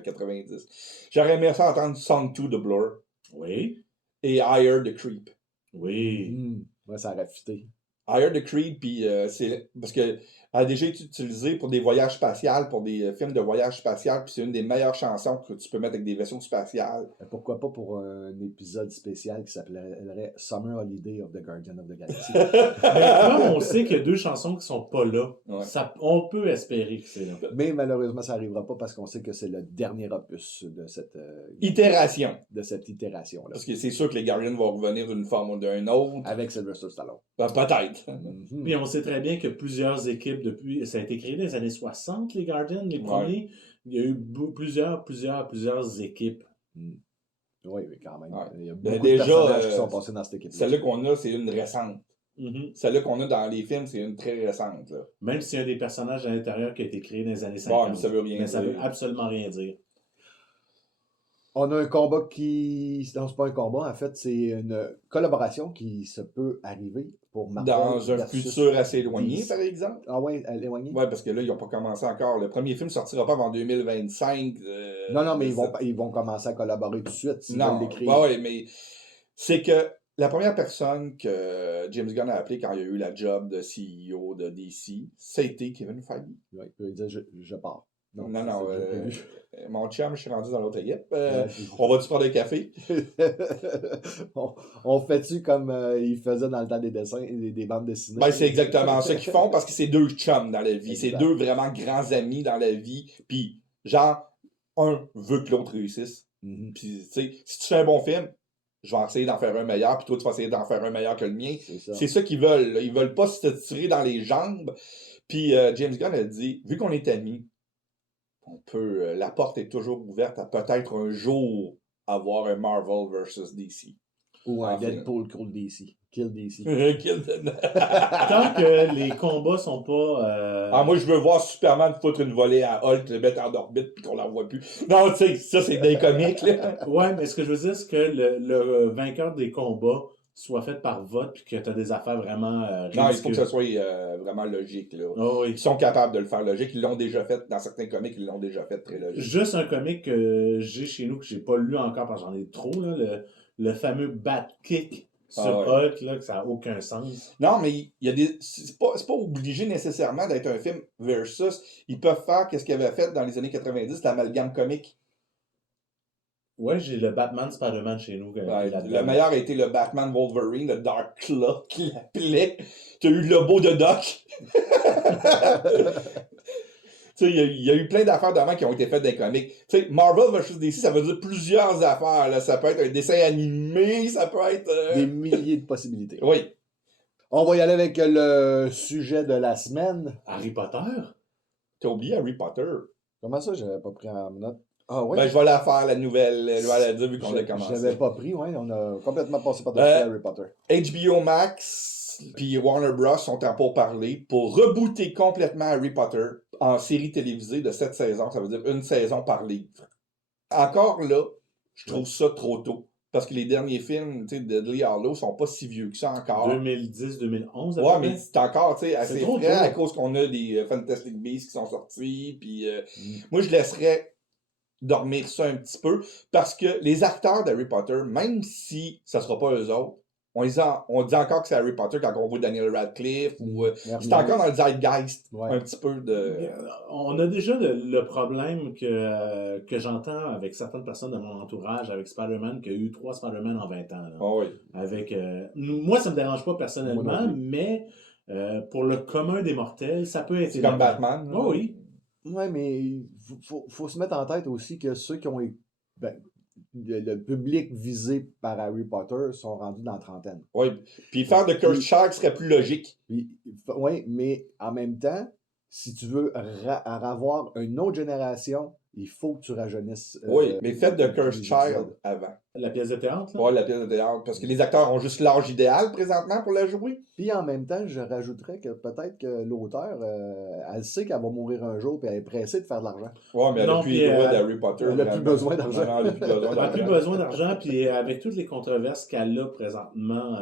90. J'aurais aimé ça entendre Song 2 de Blur Oui. et Higher the Creep. Oui. Moi, ça aurait fité. Higher the Creep, puis c'est parce que elle a déjà été utilisée pour des voyages spatials, pour des films de voyage spatial, puis c'est une des meilleures chansons que tu peux mettre avec des vaisseaux spatiales. Pourquoi pas pour un épisode spécial qui s'appellerait Summer Holiday of the Guardian of the Galaxy? Mais comme on sait qu'il y a 2 chansons qui sont pas là, Ouais. on peut espérer que c'est là. Mais malheureusement, ça n'arrivera pas parce qu'on sait que c'est le dernier opus de cette itération-là. Parce que c'est sûr que les Guardians vont revenir d'une forme ou d'une autre. Avec Sylvester Stallone. Ben, peut-être. Mhm. Puis on sait très bien que plusieurs équipes depuis. Ça a été créé dans les années 60, les Guardians, les premiers. Il y a eu plusieurs équipes. Oui, quand même. Ouais. Il y a Ben, beaucoup déjà, de personnages qui sont passés dans cette équipe. Celle-là qu'on a, c'est une récente. Mhm. Celle-là qu'on a dans les films, c'est une très récente. Là. Même s'il y a des personnages à l'intérieur qui ont été créés dans les années Bon, 50. mais ça veut rien Mais ça veut dire. absolument rien dire. On a un combat qui... Non, c'est pas un combat, en fait, c'est une collaboration qui se peut arriver pour Marvel Dans un versus futur assez éloigné, DC. par exemple. Ah ouais, éloigné? Ouais, parce que là, ils n'ont pas commencé encore. Le premier film sortira pas avant 2025. Non, mais ils vont commencer à collaborer tout de suite s'ils Non, veulent l'écrire. bah ouais, mais c'est que la première personne que James Gunn a appelé quand il a eu la job de CEO de DC, c'était Kevin Feige. Ouais, il peut dire je pars. Non, c'est non, déjà prévu. mon chum, je suis rendu dans l'autre équipe. Ouais, On va-tu prendre un café? on fait-tu comme il faisait dans le temps des dessins, des bandes dessinées? Ben, c'est exactement ça qu'ils font parce que c'est 2 chums dans la vie. C'est Exact. 2 vraiment grands amis dans la vie. Puis, genre, un veut que l'autre réussisse. Mhm. Puis, tu sais, si tu fais un bon film, je vais essayer d'en faire un meilleur, puis toi, tu vas essayer d'en faire un meilleur que le mien. C'est ça. C'est ça qu'ils veulent. Là. Ils veulent pas se tirer dans les jambes. Puis, James Gunn a dit, vu qu'on est amis, on peut, la porte est toujours ouverte à peut-être un jour avoir un Marvel versus DC. Ou un en film. Deadpool Cool DC. Kill DC. Tant que les combats sont pas... Moi, je veux voir Superman foutre une volée à Hulk, le mettre en orbite, puis qu'on la voit plus. Non, tu sais, ça, c'est des comiques, là. Ouais, mais ce que je veux dire, c'est que le vainqueur des combats soit fait par vote, puis que tu as des affaires vraiment Non, il faut que ridicules. ça soit vraiment logique, là. Oh, oui. Ils sont capables de le faire logique. Ils l'ont déjà fait dans certains comics, ils l'ont déjà fait très logique. Juste un comic que j'ai chez nous, que j'ai pas lu encore parce que j'en ai trop, là, le fameux Bat Kick sur Hulk, là, que ça n'a aucun sens. Non, mais il y a des. C'est pas obligé nécessairement d'être un film versus. Ils peuvent faire qu'est-ce qu'ils avaient fait dans les années 90, l'amalgame comique. Ouais, j'ai le Batman Spider-Man chez nous. Le meilleur a été le Batman Wolverine, le Dark Claw qu'il appelait. Tu as eu le beau de Doc. Tu sais, il y a eu plein d'affaires d'avant qui ont été faites dans les comics. Tu sais, Marvel vs DC, ça veut dire plusieurs affaires. Là. Ça peut être un dessin animé, ça peut être... Des milliers de possibilités. Oui. On va y aller avec le sujet de la semaine. Harry Potter? T'as oublié Harry Potter. Comment ça, j'avais pas pris en note? Ah oui? Ben, je vais la faire, la nouvelle. Je vais la dire vu qu'on a commencé. Je l'avais pas pris, oui. On a complètement passé par-dessus Harry Potter. HBO Max puis Warner Bros. Sont en pourparlers pour rebooter complètement Harry Potter en série télévisée de 7 saisons. Ça veut dire une saison par livre. Encore là, je trouve ça trop tôt. Parce que les derniers films, tu sais, de Deathly Hallows sont pas si vieux que ça encore. 2010-2011. Ouais, mais c'est encore, tu sais, assez trop frais tôt. à cause qu'on a des Fantastic Beasts qui sont sortis. Puis moi, je laisserais dormir ça un petit peu parce que les acteurs d'Harry Potter, même si ça sera pas eux autres, on dit encore que c'est Harry Potter quand on voit Daniel Radcliffe ou c'est encore dans le zeitgeist un petit peu de... On a déjà le problème que j'entends avec certaines personnes de mon entourage, avec Spider-Man, qu'il y a eu 3 Spider-Man en 20 ans. Là. Oh oui. Avec, moi, ça me dérange pas personnellement, mais pour le commun des mortels, ça peut être... C'est comme Batman. Oh, oui. Oui, mais il faut se mettre en tête aussi que ceux qui ont... le public visé par Harry Potter sont rendus dans la trentaine. Oui, puis faire de Cursed Child serait plus logique. Oui, mais en même temps, si tu veux avoir une autre génération, il faut que tu rajeunisses. Oui, mais faites de Cursed Child avant. La pièce de théâtre, là? Oui, la pièce de théâtre, parce que les acteurs ont juste l'âge idéal présentement pour la jouer. Puis en même temps, je rajouterais que peut-être que l'auteur, elle sait qu'elle va mourir un jour, puis elle est pressée de faire de l'argent. Oui, mais elle n'a plus les droits d'Harry Potter. Elle n'a plus besoin d'argent. Elle n'a plus besoin Elle n'a plus besoin d'argent, puis avec toutes les controverses qu'elle a présentement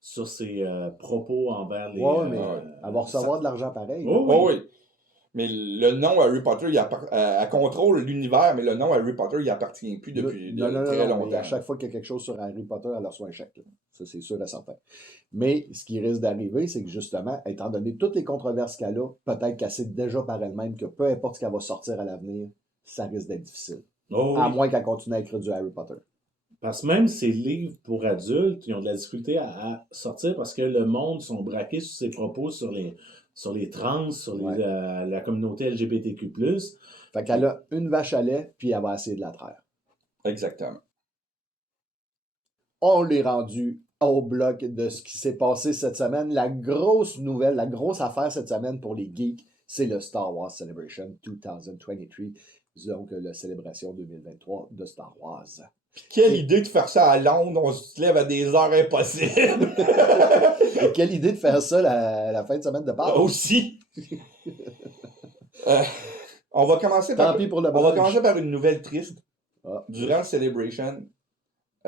sur ses propos envers les... Oui, mais elle va recevoir de l'argent pareil. Oh, oui. Mais le nom Harry Potter, elle contrôle l'univers, mais le nom Harry Potter, il appartient plus depuis très longtemps. À chaque fois qu'il y a quelque chose sur Harry Potter, elle reçoit un chèque. Là. Ça, c'est sûr et certain. Mais ce qui risque d'arriver, c'est que justement, étant donné toutes les controverses qu'elle a, peut-être qu'elle sait déjà par elle-même que peu importe ce qu'elle va sortir à l'avenir, ça risque d'être difficile. Oh, à oui. moins qu'elle continue à écrire du Harry Potter. Parce que même ces livres pour adultes, ils ont de la difficulté à sortir parce que le monde sont braqués sur ses propos sur les trans, sur la communauté LGBTQ+. Fait qu'elle a une vache à lait, puis elle va essayer de la traire. Exactement. On l'est rendu au bloc de ce qui s'est passé cette semaine. La grosse nouvelle, la grosse affaire cette semaine pour les geeks, c'est le Star Wars Celebration 2023. Donc, la célébration 2023 de Star Wars. Quelle idée de faire ça à Londres, on se lève à des heures impossibles. Et quelle idée de faire ça la fin de semaine de Pâques. Aussi. On va commencer Tant pis pour le on va commencer par une nouvelle triste. Ah. Durant le Celebration,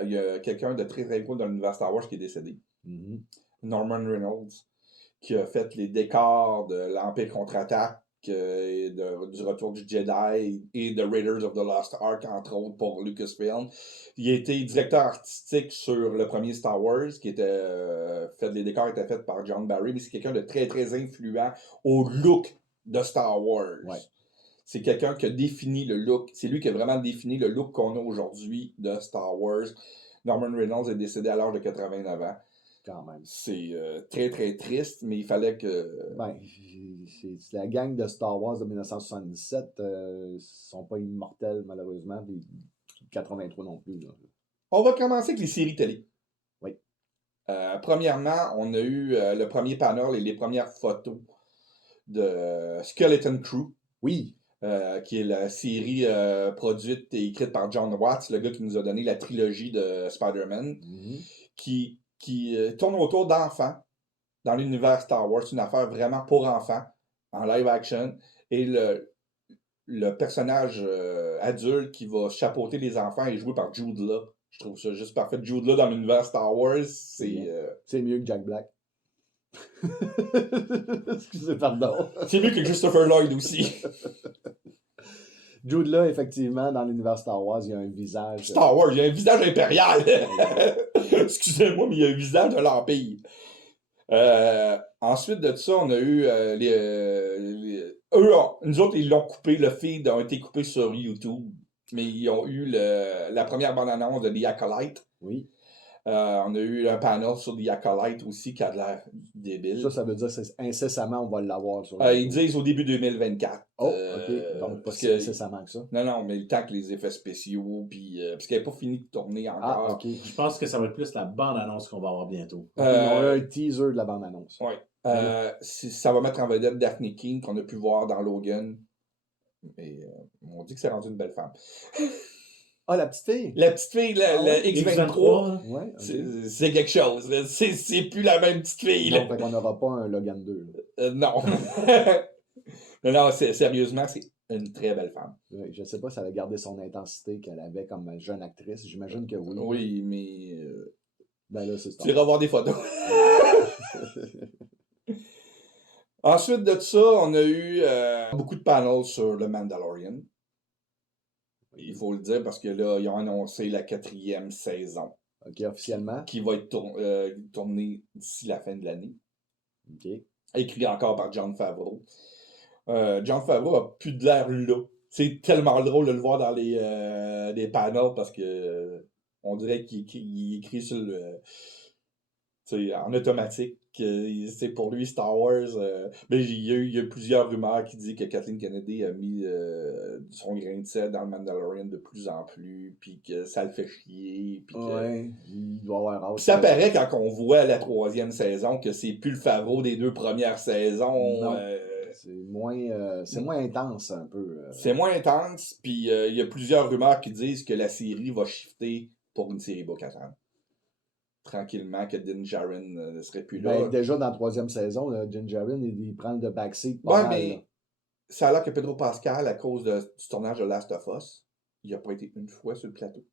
il y a quelqu'un de très très cool dans l'univers Star Wars qui est décédé. Mm-hmm. Norman Reynolds, qui a fait les décors de l'Empire contre-attaque, et du Retour du Jedi et de Raiders of the Lost Ark, entre autres, pour Lucasfilm. Il a été directeur artistique sur le premier Star Wars, qui était les décors étaient faits par John Barry, mais c'est quelqu'un de très, très influent au look de Star Wars. Ouais. C'est quelqu'un qui a défini le look. C'est lui qui a vraiment défini le look qu'on a aujourd'hui de Star Wars. Norman Reynolds est décédé à l'âge de 89 ans. Quand même. C'est très, très triste, mais il fallait que... c'est la gang de Star Wars de 1977. Ils sont pas immortels, malheureusement. Puis 83 non plus. Là. On va commencer avec les séries télé. Oui. Premièrement, on a eu le premier panel et les premières photos de Skeleton Crew. Oui. Qui est la série produite et écrite par John Watts, le gars qui nous a donné la trilogie de Spider-Man, qui qui tourne autour d'enfants dans l'univers Star Wars. C'est une affaire vraiment pour enfants, en live action. Et le personnage adulte qui va chapeauter les enfants est joué par Jude Law. Je trouve ça juste parfait. Jude Law dans l'univers Star Wars, c'est mieux que Jack Black. Excusez, pardon. C'est mieux que Christopher Lloyd aussi. Jude Law, effectivement, dans l'univers Star Wars, il y a un visage... Star Wars, il y a un visage impérial. Excusez-moi, mais il y a un visage de l'Empire. Ensuite de ça, on a eu nous autres, ils l'ont coupé, le feed a été coupé sur YouTube, mais ils ont eu la première bande-annonce de The Acolyte. Oui. On a eu un panel sur The Acolyte aussi qui a de l'air débile. Ça veut dire que incessamment, on va l'avoir sur Ils disent au début 2024. Oh, OK. Donc, pas si incessamment que ça. Non, mais le temps que les effets spéciaux, puis parce qu'elle n'est pas fini de tourner encore. Ah, OK. Je pense que ça va être plus la bande-annonce qu'on va avoir bientôt. Ils ont eu un teaser de la bande-annonce. Oui. Ça va mettre en vedette Daphne King, qu'on a pu voir dans Logan. Mais on dit que c'est rendu une belle femme. Ah, la petite fille? La petite fille, le X23, ouais, okay. c'est quelque chose. C'est plus la même petite fille. Non, fait qu'on n'aura pas un Logan 2. Non. Non, sérieusement, c'est une très belle femme. Oui, je ne sais pas si elle a gardé son intensité qu'elle avait comme jeune actrice. J'imagine que oui. Oui, mais... Ben là, c'est ça. Tu iras voir des photos. Ensuite de ça, on a eu beaucoup de panels sur le Mandalorian. Il faut le dire parce que là, ils ont annoncé la 4e saison. OK, officiellement. Qui va être tournée d'ici la fin de l'année. OK. Écrit encore par Jon Favreau. Jon Favreau a plus de l'air là. C'est tellement drôle de le voir dans les panels parce que on dirait qu'il écrit sur en automatique. C'est pour lui Star Wars. Mais il y a plusieurs rumeurs qui disent que Kathleen Kennedy a mis son grain de sel dans le Mandalorian de plus en plus, puis que ça le fait chier. Puis il doit avoir hâte. Puis ça paraît quand on voit la 3e saison que c'est plus le Favreau des 2 premières saisons. C'est moins intense un peu. C'est moins intense, puis il y a plusieurs rumeurs qui disent que la série va shifter pour une série Bo-Katan. Tranquillement, que Din Djarin ne serait plus là. Ben, déjà dans la 3e saison, Din Djarin, il prend le backseat. Mais ça a l'air que Pedro Pascal, à cause du tournage de Last of Us, il n'a pas été une fois sur le plateau.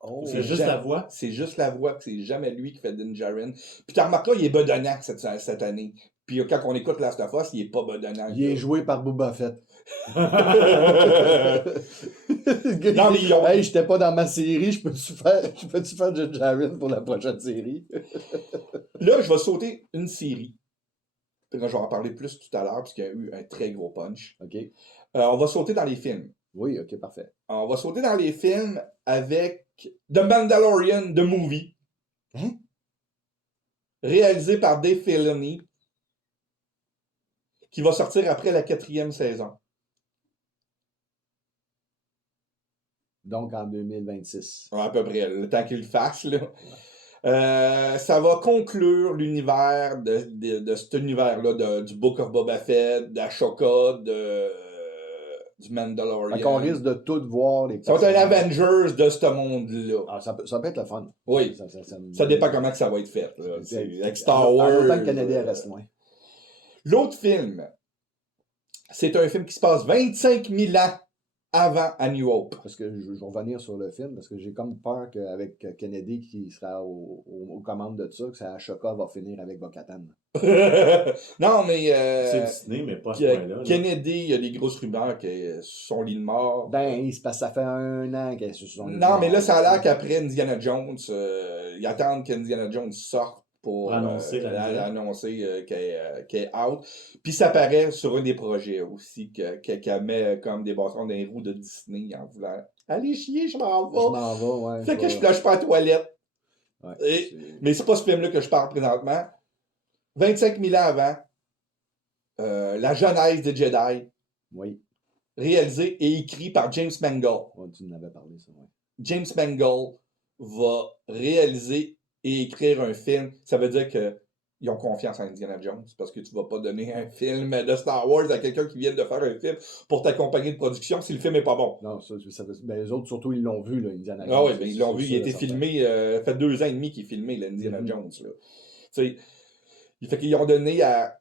Oh, c'est juste la voix? C'est juste la voix, c'est jamais lui qui fait Din Djarin. Puis t'as remarqué, il est bedonnant cette année. Puis quand on écoute Last of Us, il est pas bedonnant. Il est joué par Boba Fett. Non, mais hey, j'étais pas dans ma série, je peux-tu faire Din Djarin pour la prochaine série? Là, je vais sauter une série. Je vais en parler plus tout à l'heure, parce qu'il y a eu un très gros punch. OK. On va sauter dans les films. Oui, OK, parfait. On va sauter dans les films avec The Mandalorian, The Movie. Hein? Réalisé par Dave Filoni, qui va sortir après la 4e saison. Donc en 2026. À peu près, le temps qu'il le fasse, là. Ça va conclure l'univers de cet univers-là, du Book of Boba Fett, d'Ashoka, du Mandalorian. Donc on risque de tout voir. Ça va être un Avengers de ce monde-là. Ah, ça peut être le fun. Oui. Ça dépend comment que ça va être fait. Là. Avec Star Wars. En autant que le Canadien reste loin. L'autre film, c'est un film qui se passe 25 000 ans avant A New Hope. Parce que je vais revenir sur le film, parce que j'ai comme peur qu'avec Kennedy qui sera aux commandes de ça, que Ashoka va finir avec Bo-Katan. Non, mais... c'est Disney, mais pas à ce point-là. Kennedy, il y a des grosses rumeurs que son lit de mort. Ben, ça fait 1 an qu'elle est sur son lit de Non, mort. mais là, ça a l'air qu'après Indiana Jones, ils attendent qu'Indiana Jones sorte pour annoncer qu'elle est out. Puis ça paraît sur un des projets aussi qu'elle met comme des bâtons dans les roues de Disney en voulant aller chier, je m'en vais. Je m'en vais, ouais. Fait que je plage pas à la toilette. Ouais, mais c'est pas ce film-là que je parle présentement. 25 000 ans avant, la genèse des Jedi. Oui. Réalisé et écrit par James Mangold. Ouais, tu m'en avais parlé, ça, ouais. James Mangold va réaliser et écrire un film. Ça veut dire qu'il ils ont confiance en Indiana Jones, parce que tu vas pas donner un film de Star Wars à quelqu'un qui vient de faire un film pour t'accompagner de production si le film est pas bon. Non, ben, les autres, surtout, ils l'ont vu, là, Indiana Jones. Ah oui, ben, ils l'ont vu, il a sûr, été certain. filmé, ça fait 2 ans et demi qu'il est filmé, là, Indiana Mhm. Jones. Là. Tu sais, il fait qu'ils ont donné à...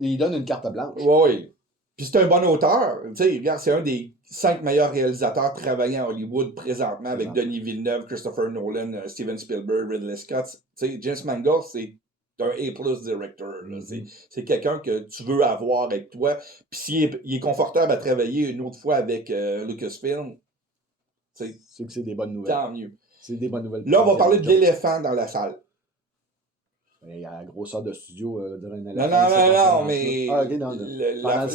Et il donne une carte blanche. Oui. Puis c'est un bon auteur. Tu sais, regarde, c'est un des 5 meilleurs réalisateurs travaillant à Hollywood présentement avec Denis Villeneuve, Christopher Nolan, Steven Spielberg, Ridley Scott. Tu sais, James Mangold, c'est un A+ director. Là. C'est quelqu'un que tu veux avoir avec toi. Puis s'il il est confortable à travailler une autre fois avec Lucasfilm, C'est que c'est des bonnes nouvelles. tant mieux. C'est des bonnes nouvelles. Là, on va parler de l'éléphant dans la salle. Il y a la grosseur de studio. Non, mais Ah, ok, non.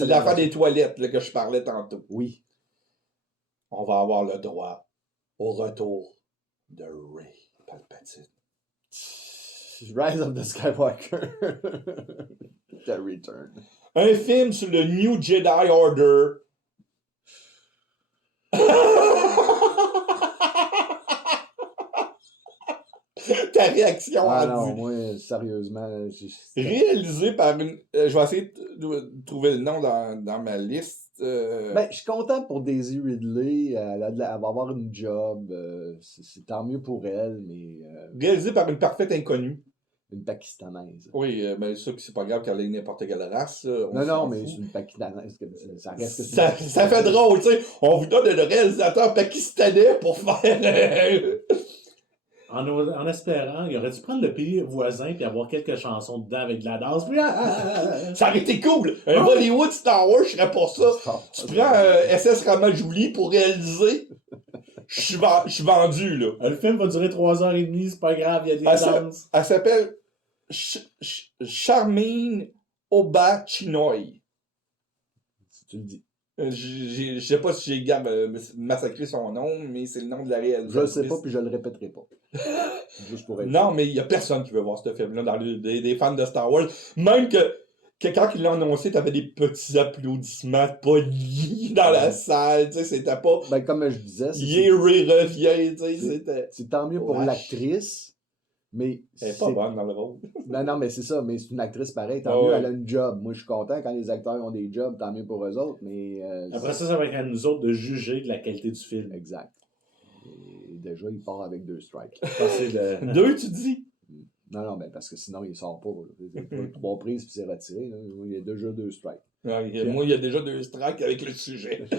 l'affaire des toilettes là, que je parlais tantôt. Oui. On va avoir le droit au retour de Ray Palpatine. Rise of the Skywalker. The Return. Un film sur le New Jedi Order. Ta réaction Ah a non, dit. moi, sérieusement. Réalisé par une... je vais essayer de trouver le nom dans ma liste. Ben, je suis content pour Daisy Ridley. Elle va avoir une job. C'est tant mieux pour elle, mais Réalisé par une parfaite inconnue. une Pakistanaise. Oui, mais ça, c'est pas grave qu'elle ait n'importe quelle race. On Non, s'en non, mais fout. c'est une Pakistanaise. Ça reste que Ça fait drôle, tu sais. On vous donne un réalisateur pakistanais pour faire... En espérant, il aurait dû prendre le pays voisin et avoir quelques chansons dedans avec de la danse. Puis, Ça aurait été cool. Un Bollywood Star Wars, je serais pour ça. Tu prends SS Ramojouli pour réaliser. Je suis vendu, là. Le film va durer 3h30, c'est pas grave, il y a des danses. Elle s'appelle Charmine Obachinoy. Si tu le dis. Je sais pas si j'ai massacré son nom, mais c'est le nom de la Je réalisatrice. le sais pas, puis je le répéterai pas. Juste pour être Non, mais il y a personne qui veut voir ce film-là dans des fans de Star Wars. Même que quand ils l'ont annoncé, t'avais des petits applaudissements polis dans la salle. Tu sais, c'était pas... Ben, comme je disais, Ray revient, tu sais, c'était... c'est tant mieux pour Wesh. l'actrice, mais Elle est pas bonne dans le rôle. Non, mais c'est ça, mais c'est une actrice pareille, tant Ah mieux, ouais. elle a une job. Moi, je suis content quand les acteurs ont des jobs, tant mieux pour eux autres, mais... Après ça va être à nous autres de juger de la qualité du film. Exact. Et déjà, il part avec 2 strikes. Passer de... 2, tu dis? Non, mais parce que sinon, il sort pas. Là. 3 prises, puis c'est retiré. Là. Il y a déjà 2 strikes. Moi, il y a déjà 2 strikes avec le sujet. Tu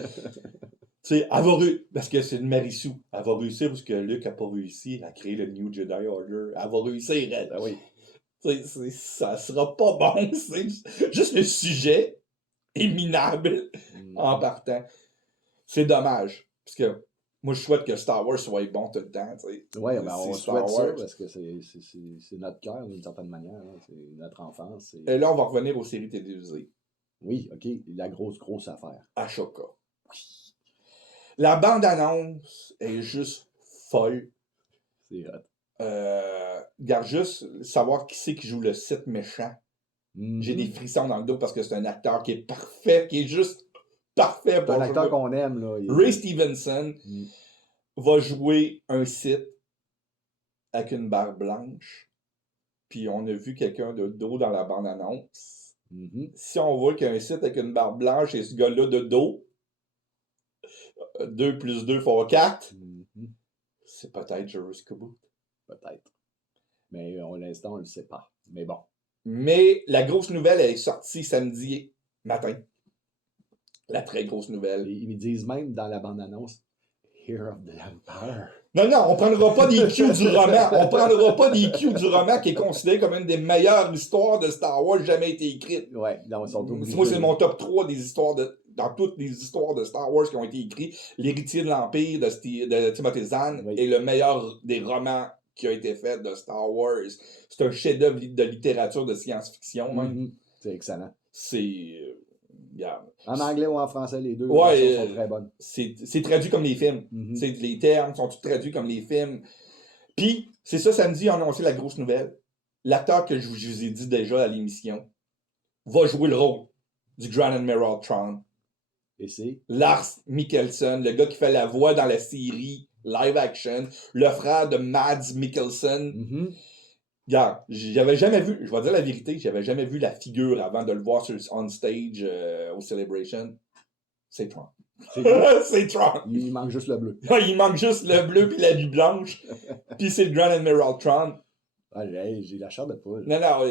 sais, elle va parce que c'est une Marissou. Elle va réussir parce que Luke n'a pas réussi à créer le New Jedi Order. Elle va réussir, elle. Ah oui. Ça sera pas bon. C'est juste le sujet est minable en partant. C'est dommage. Parce que moi, je souhaite que Star Wars soit bon tout le temps. Oui, ben, on Star souhaite ça Wars. parce que c'est notre cœur, d'une certaine manière. Hein. C'est notre enfance. Et là, on va revenir aux séries télévisées. Oui, OK. La grosse affaire. Ashoka. La bande-annonce est juste folle. C'est hot. Regarde juste savoir qui c'est qui joue le Sith méchant. J'ai des frissons dans le dos parce que c'est un acteur qui est parfait, qui est juste parfait C'est pour un acteur jouer. qu'on aime. Là. Ray Stevenson va jouer un Sith avec une barbe blanche. Puis on a vu quelqu'un de dos dans la bande-annonce. Si on voit qu'il y a un Sith avec une barbe blanche et ce gars-là de dos, 2 + 2 font 4. C'est peut-être Jarrus Kubut. Peut-être. Mais pour l'instant, on le sait pas. Mais bon. Mais la grosse nouvelle, elle est sortie samedi matin. La très grosse nouvelle. Ils disent même dans la bande-annonce Hear of the Empire. Non, on prendra pas des cues du roman. On prendra pas des cues du roman qui est considéré comme une des meilleures histoires de Star Wars jamais été écrites. Ouais, non, ils sont obligés. Moi, c'est mon top 3 des histoires dans toutes les histoires de Star Wars qui ont été écrites. L'héritier de l'Empire de Timothy Zahn est le meilleur des romans qui a été fait de Star Wars. C'est un chef-d'œuvre de littérature de science-fiction. Même. C'est excellent. C'est... En anglais ou en français, les deux sont très bonnes. C'est traduit comme les films. Les termes sont tous traduits comme les films. Puis, c'est ça, samedi, ils ont annoncé la grosse nouvelle. L'acteur que je vous ai dit déjà à l'émission va jouer le rôle du Grand Admiral Thrawn. Et c'est Lars Mikkelsen, le gars qui fait la voix dans la série live action, le frère de Mads Mikkelsen. Regarde, j'avais jamais vu, je vais dire la vérité, j'avais jamais vu la figure avant de le voir on stage au Celebration. C'est Trump. C'est Trump. Il manque juste le bleu. Il manque juste le bleu puis la nuit blanche. Puis c'est le Grand Admiral Trump. Ah, j'ai la chair de poule. Non, non,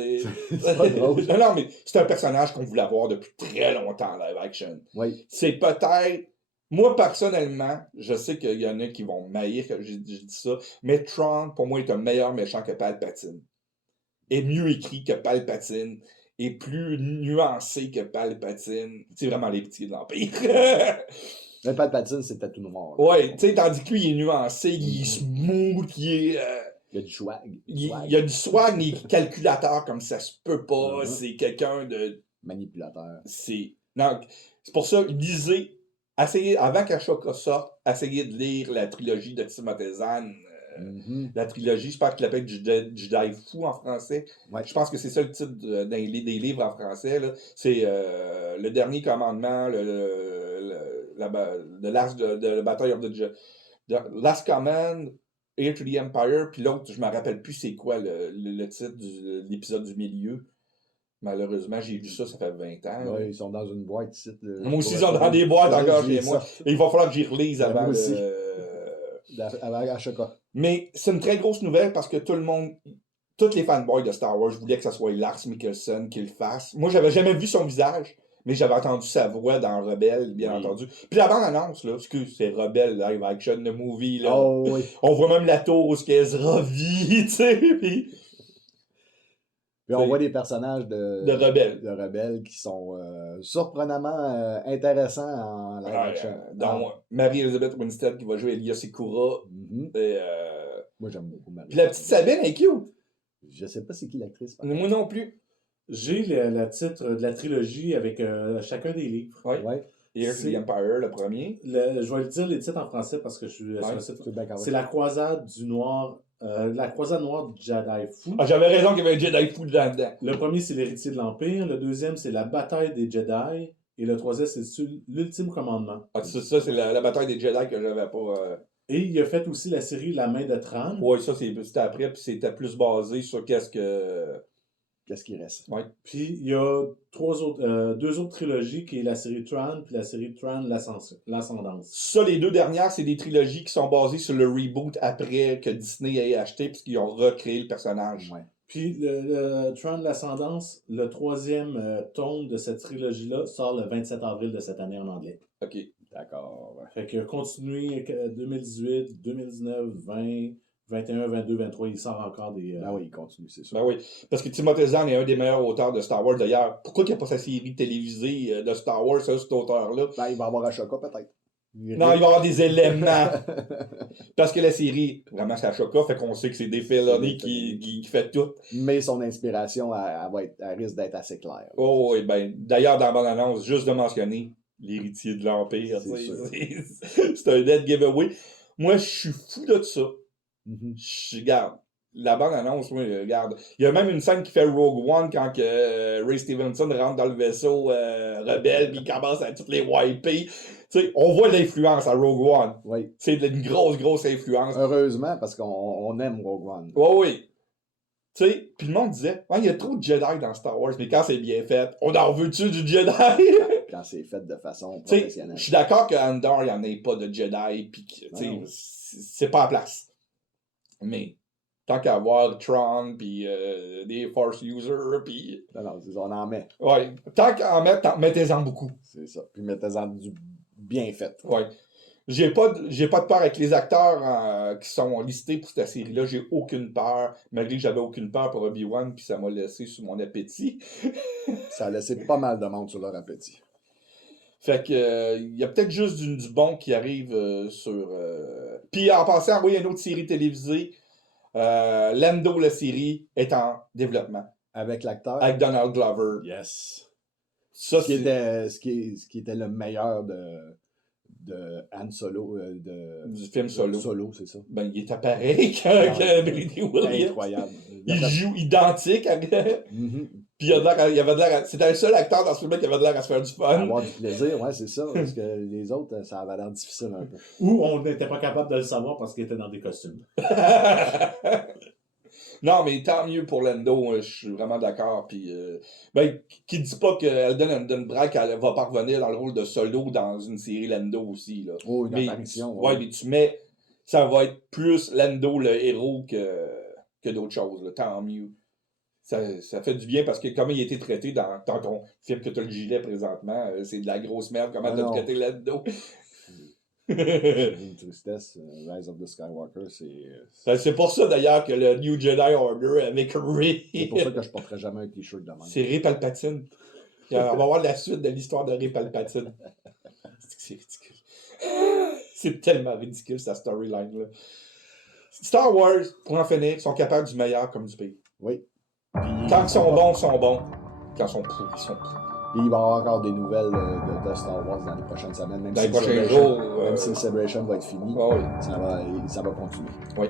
C'est pas drôle. non, mais c'est un personnage qu'on voulait voir depuis très longtemps en live action. Oui. C'est peut-être. Moi, personnellement, je sais qu'il y en a qui vont m'haïr quand je dis ça, mais Trump, pour moi, est un meilleur méchant que Palpatine. Est mieux écrit que Palpatine. Est plus nuancé que Palpatine. C'est vraiment les petits de l'Empire. Mais Palpatine, c'était tout noir. Ouais, tu sais, tandis que lui, il est nuancé, il est smooth, il est. Il y a du swag. Il y a du swag, mais il est calculateur comme ça se peut pas. C'est quelqu'un de. Manipulateur. Non, c'est pour ça, lisez. Essayez, avant qu'Ashoka sorte, essayez de lire la trilogie de Timothée Zahn. La trilogie, j'espère qu'il l'appelle Jedi Fou en français. Ouais. Je pense que c'est ça le titre des livres en français. Là. C'est le dernier commandement, la Battle of the Last Command, Heir to the Empire, puis l'autre, je ne me rappelle plus c'est quoi le titre de l'épisode du milieu. Malheureusement, j'ai lu ça fait 20 ans. Oui, ils sont dans une boîte ici. Moi aussi, ils sont dans des boîtes encore chez moi. Et il va falloir que j'y relise avant. Moi aussi. Avant Ashoka. Mais c'est une très grosse nouvelle parce que tout le monde, tous les fanboys de Star Wars voulaient que ce soit Lars Mikkelsen qui le fasse. Moi, j'avais jamais vu son visage, mais j'avais entendu sa voix dans Rebelle, bien entendu. Puis la bande-annonce, là, c'est Rebelle live action, le movie, là. Oh, oui. On voit même la tour où Ezra vit, tu sais. Puis on voit des personnages de rebelles qui sont surprenamment intéressants en live action. Donc, Marie-Elizabeth Winstead qui va jouer Elia Secura. Moi, j'aime beaucoup Marie. Puis la petite Sabine est cute. Je sais pas c'est qui l'actrice. Moi non plus. J'ai le titre de la trilogie avec chacun des livres. Oui. Heir to the Empire, le premier. Je vais le dire les titres en français parce que je suis sur le site. C'est la croisade du noir. La croisade noire du Jedi Fou. Ah, j'avais raison qu'il y avait un Jedi Fou dedans. Le premier, c'est l'héritier de l'Empire. Le deuxième, c'est la bataille des Jedi. Et le troisième, c'est l'ultime commandement. Ah, ça, c'est la bataille des Jedi que j'avais pas. Et il a fait aussi la série La main de Thrawn. Oui, ça, c'était après, puis c'était plus basé sur qu'est-ce qui reste. Ouais. Puis il y a deux autres trilogies qui est la série Thrawn puis la série Thrawn l'Ascendance. Ça, les deux dernières, c'est des trilogies qui sont basées sur le reboot après que Disney ait acheté puisqu'ils ont recréé le personnage. Ouais. Puis le Thrawn l'Ascendance, le troisième tome de cette trilogie-là sort le 27 avril de cette année en anglais. OK. D'accord. Fait que continuez 2018, 2019, 20... 21, 22, 23, il sort encore des... Ben oui, il continue, c'est sûr. Ben oui, parce que Timothée Zahn est un des meilleurs auteurs de Star Wars. D'ailleurs, pourquoi il n'y a pas sa série télévisée de Star Wars, cet auteur-là? Ben, il va avoir Ashoka, peut-être. Non, il va y avoir des éléments. Parce que la série, vraiment, c'est Ashoka, fait qu'on sait que c'est des Filoni qui fait tout. Mais son inspiration, elle risque d'être assez claire. Oh oui, ben, d'ailleurs, dans la bande-annonce, juste de mentionner l'héritier de l'Empire. C'est un dead giveaway. Moi, je suis fou de ça. Je regarde. La bande-annonce, moi, regarde. Il y a même une scène qui fait Rogue One quand Ray Stevenson rentre dans le vaisseau rebelle puis il commence à toutes les wiper. T'sais, on voit l'influence à Rogue One. Oui. C'est une grosse influence. Heureusement, parce qu'on aime Rogue One. Oui. Tu sais, puis le monde disait, il y a trop de Jedi dans Star Wars, mais quand c'est bien fait, on en veut-tu du Jedi? Quand c'est fait de façon professionnelle. Je suis d'accord qu'Andor, il n'y en ait pas de Jedi, puis c'est pas à place. Mais tant qu'à avoir Tron, puis des Force Users, puis... Non, on en met. Ouais. Tant qu'à en mettre, mettez-en beaucoup. C'est ça. Puis mettez-en du bien fait. Ouais. J'ai pas de peur avec les acteurs qui sont listés pour cette série-là. J'ai aucune peur, malgré que j'avais aucune peur pour Obi-Wan, puis ça m'a laissé sur mon appétit. Ça a laissé pas mal de monde sur leur appétit. Fait que il y a peut-être juste du bon qui arrive sur... Puis en passant, oui, il y a une autre série télévisée. Lando, la série, est en développement. Avec l'acteur? Avec Donald Glover. Yes. Ça, ce qui était le meilleur de Han Solo. Du film Solo. Solo, c'est ça. Ben, il était pareil que Billy Williams. Incroyable. Il joue identique. Puis il avait de l'air c'était le seul acteur dans ce film qui avait de l'air à se faire du fun. Avoir du plaisir, ouais, c'est ça. Parce que les autres, ça avait l'air difficile un peu. Ou on n'était pas capable de le savoir parce qu'ils étaient dans des costumes. Non, mais tant mieux pour Lando, je suis vraiment d'accord. Puis, ben, qui dit pas qu'Eldon Ehrenreich elle va parvenir dans le rôle de Solo dans une série Lando aussi. Là. Oh, une Mais, apparition. ouais, mais tu mets, ça va être plus Lando le héros que d'autres choses. Là, tant mieux. Ça fait du bien parce que comment il a été traité dans ton film que tu as le gilet présentement, c'est de la grosse merde. Comment tu as traité Lando? C'est une tristesse. Rise of the Skywalker, c'est pour ça d'ailleurs que le New Jedi Order avec Rey. C'est pour ça que je porterai jamais un t-shirt de même. C'est Rey Palpatine. On va voir la suite de l'histoire de Rey Palpatine. C'est ridicule. C'est tellement ridicule, cette storyline-là. Star Wars, pour en finir, sont capables du meilleur comme du pire. Oui. Quand ils sont bons, ils sont bons. Quand ils sont pourris, ils sont pourris. Puis il va y avoir encore des nouvelles de Star Wars dans les prochaines semaines. Même Dans si les prochains jours. Même si le Celebration va être fini, oui. ça va continuer. Oui.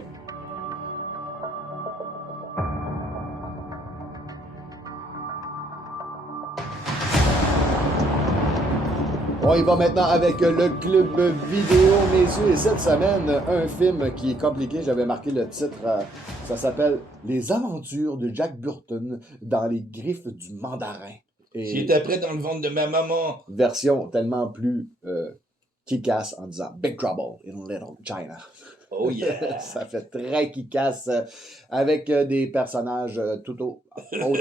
On y va maintenant avec le club vidéo, messieurs. Et cette semaine, un film qui est compliqué. J'avais marqué le titre. Ça s'appelle Les aventures de Jack Burton dans les griffes du mandarin. J'étais prêt dans le ventre de ma maman. Version tellement plus kick-ass en disant Big Trouble in Little China. Oh yeah! Ça fait très kick-ass avec des personnages tout haut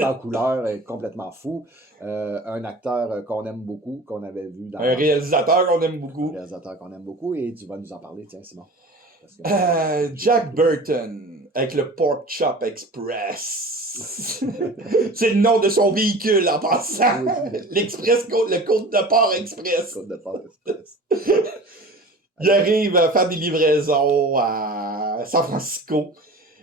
en couleur et complètement fous. Un acteur qu'on aime beaucoup, qu'on avait vu dans... Un réalisateur qu'on aime beaucoup. Un réalisateur qu'on aime beaucoup et tu vas nous en parler, tiens, Simon. Jack Burton avec le Pork Chop Express. C'est le nom de son véhicule en passant. L'Express, le Côte de Port Express. Côte de Port Express. Il arrive à faire des livraisons à San Francisco.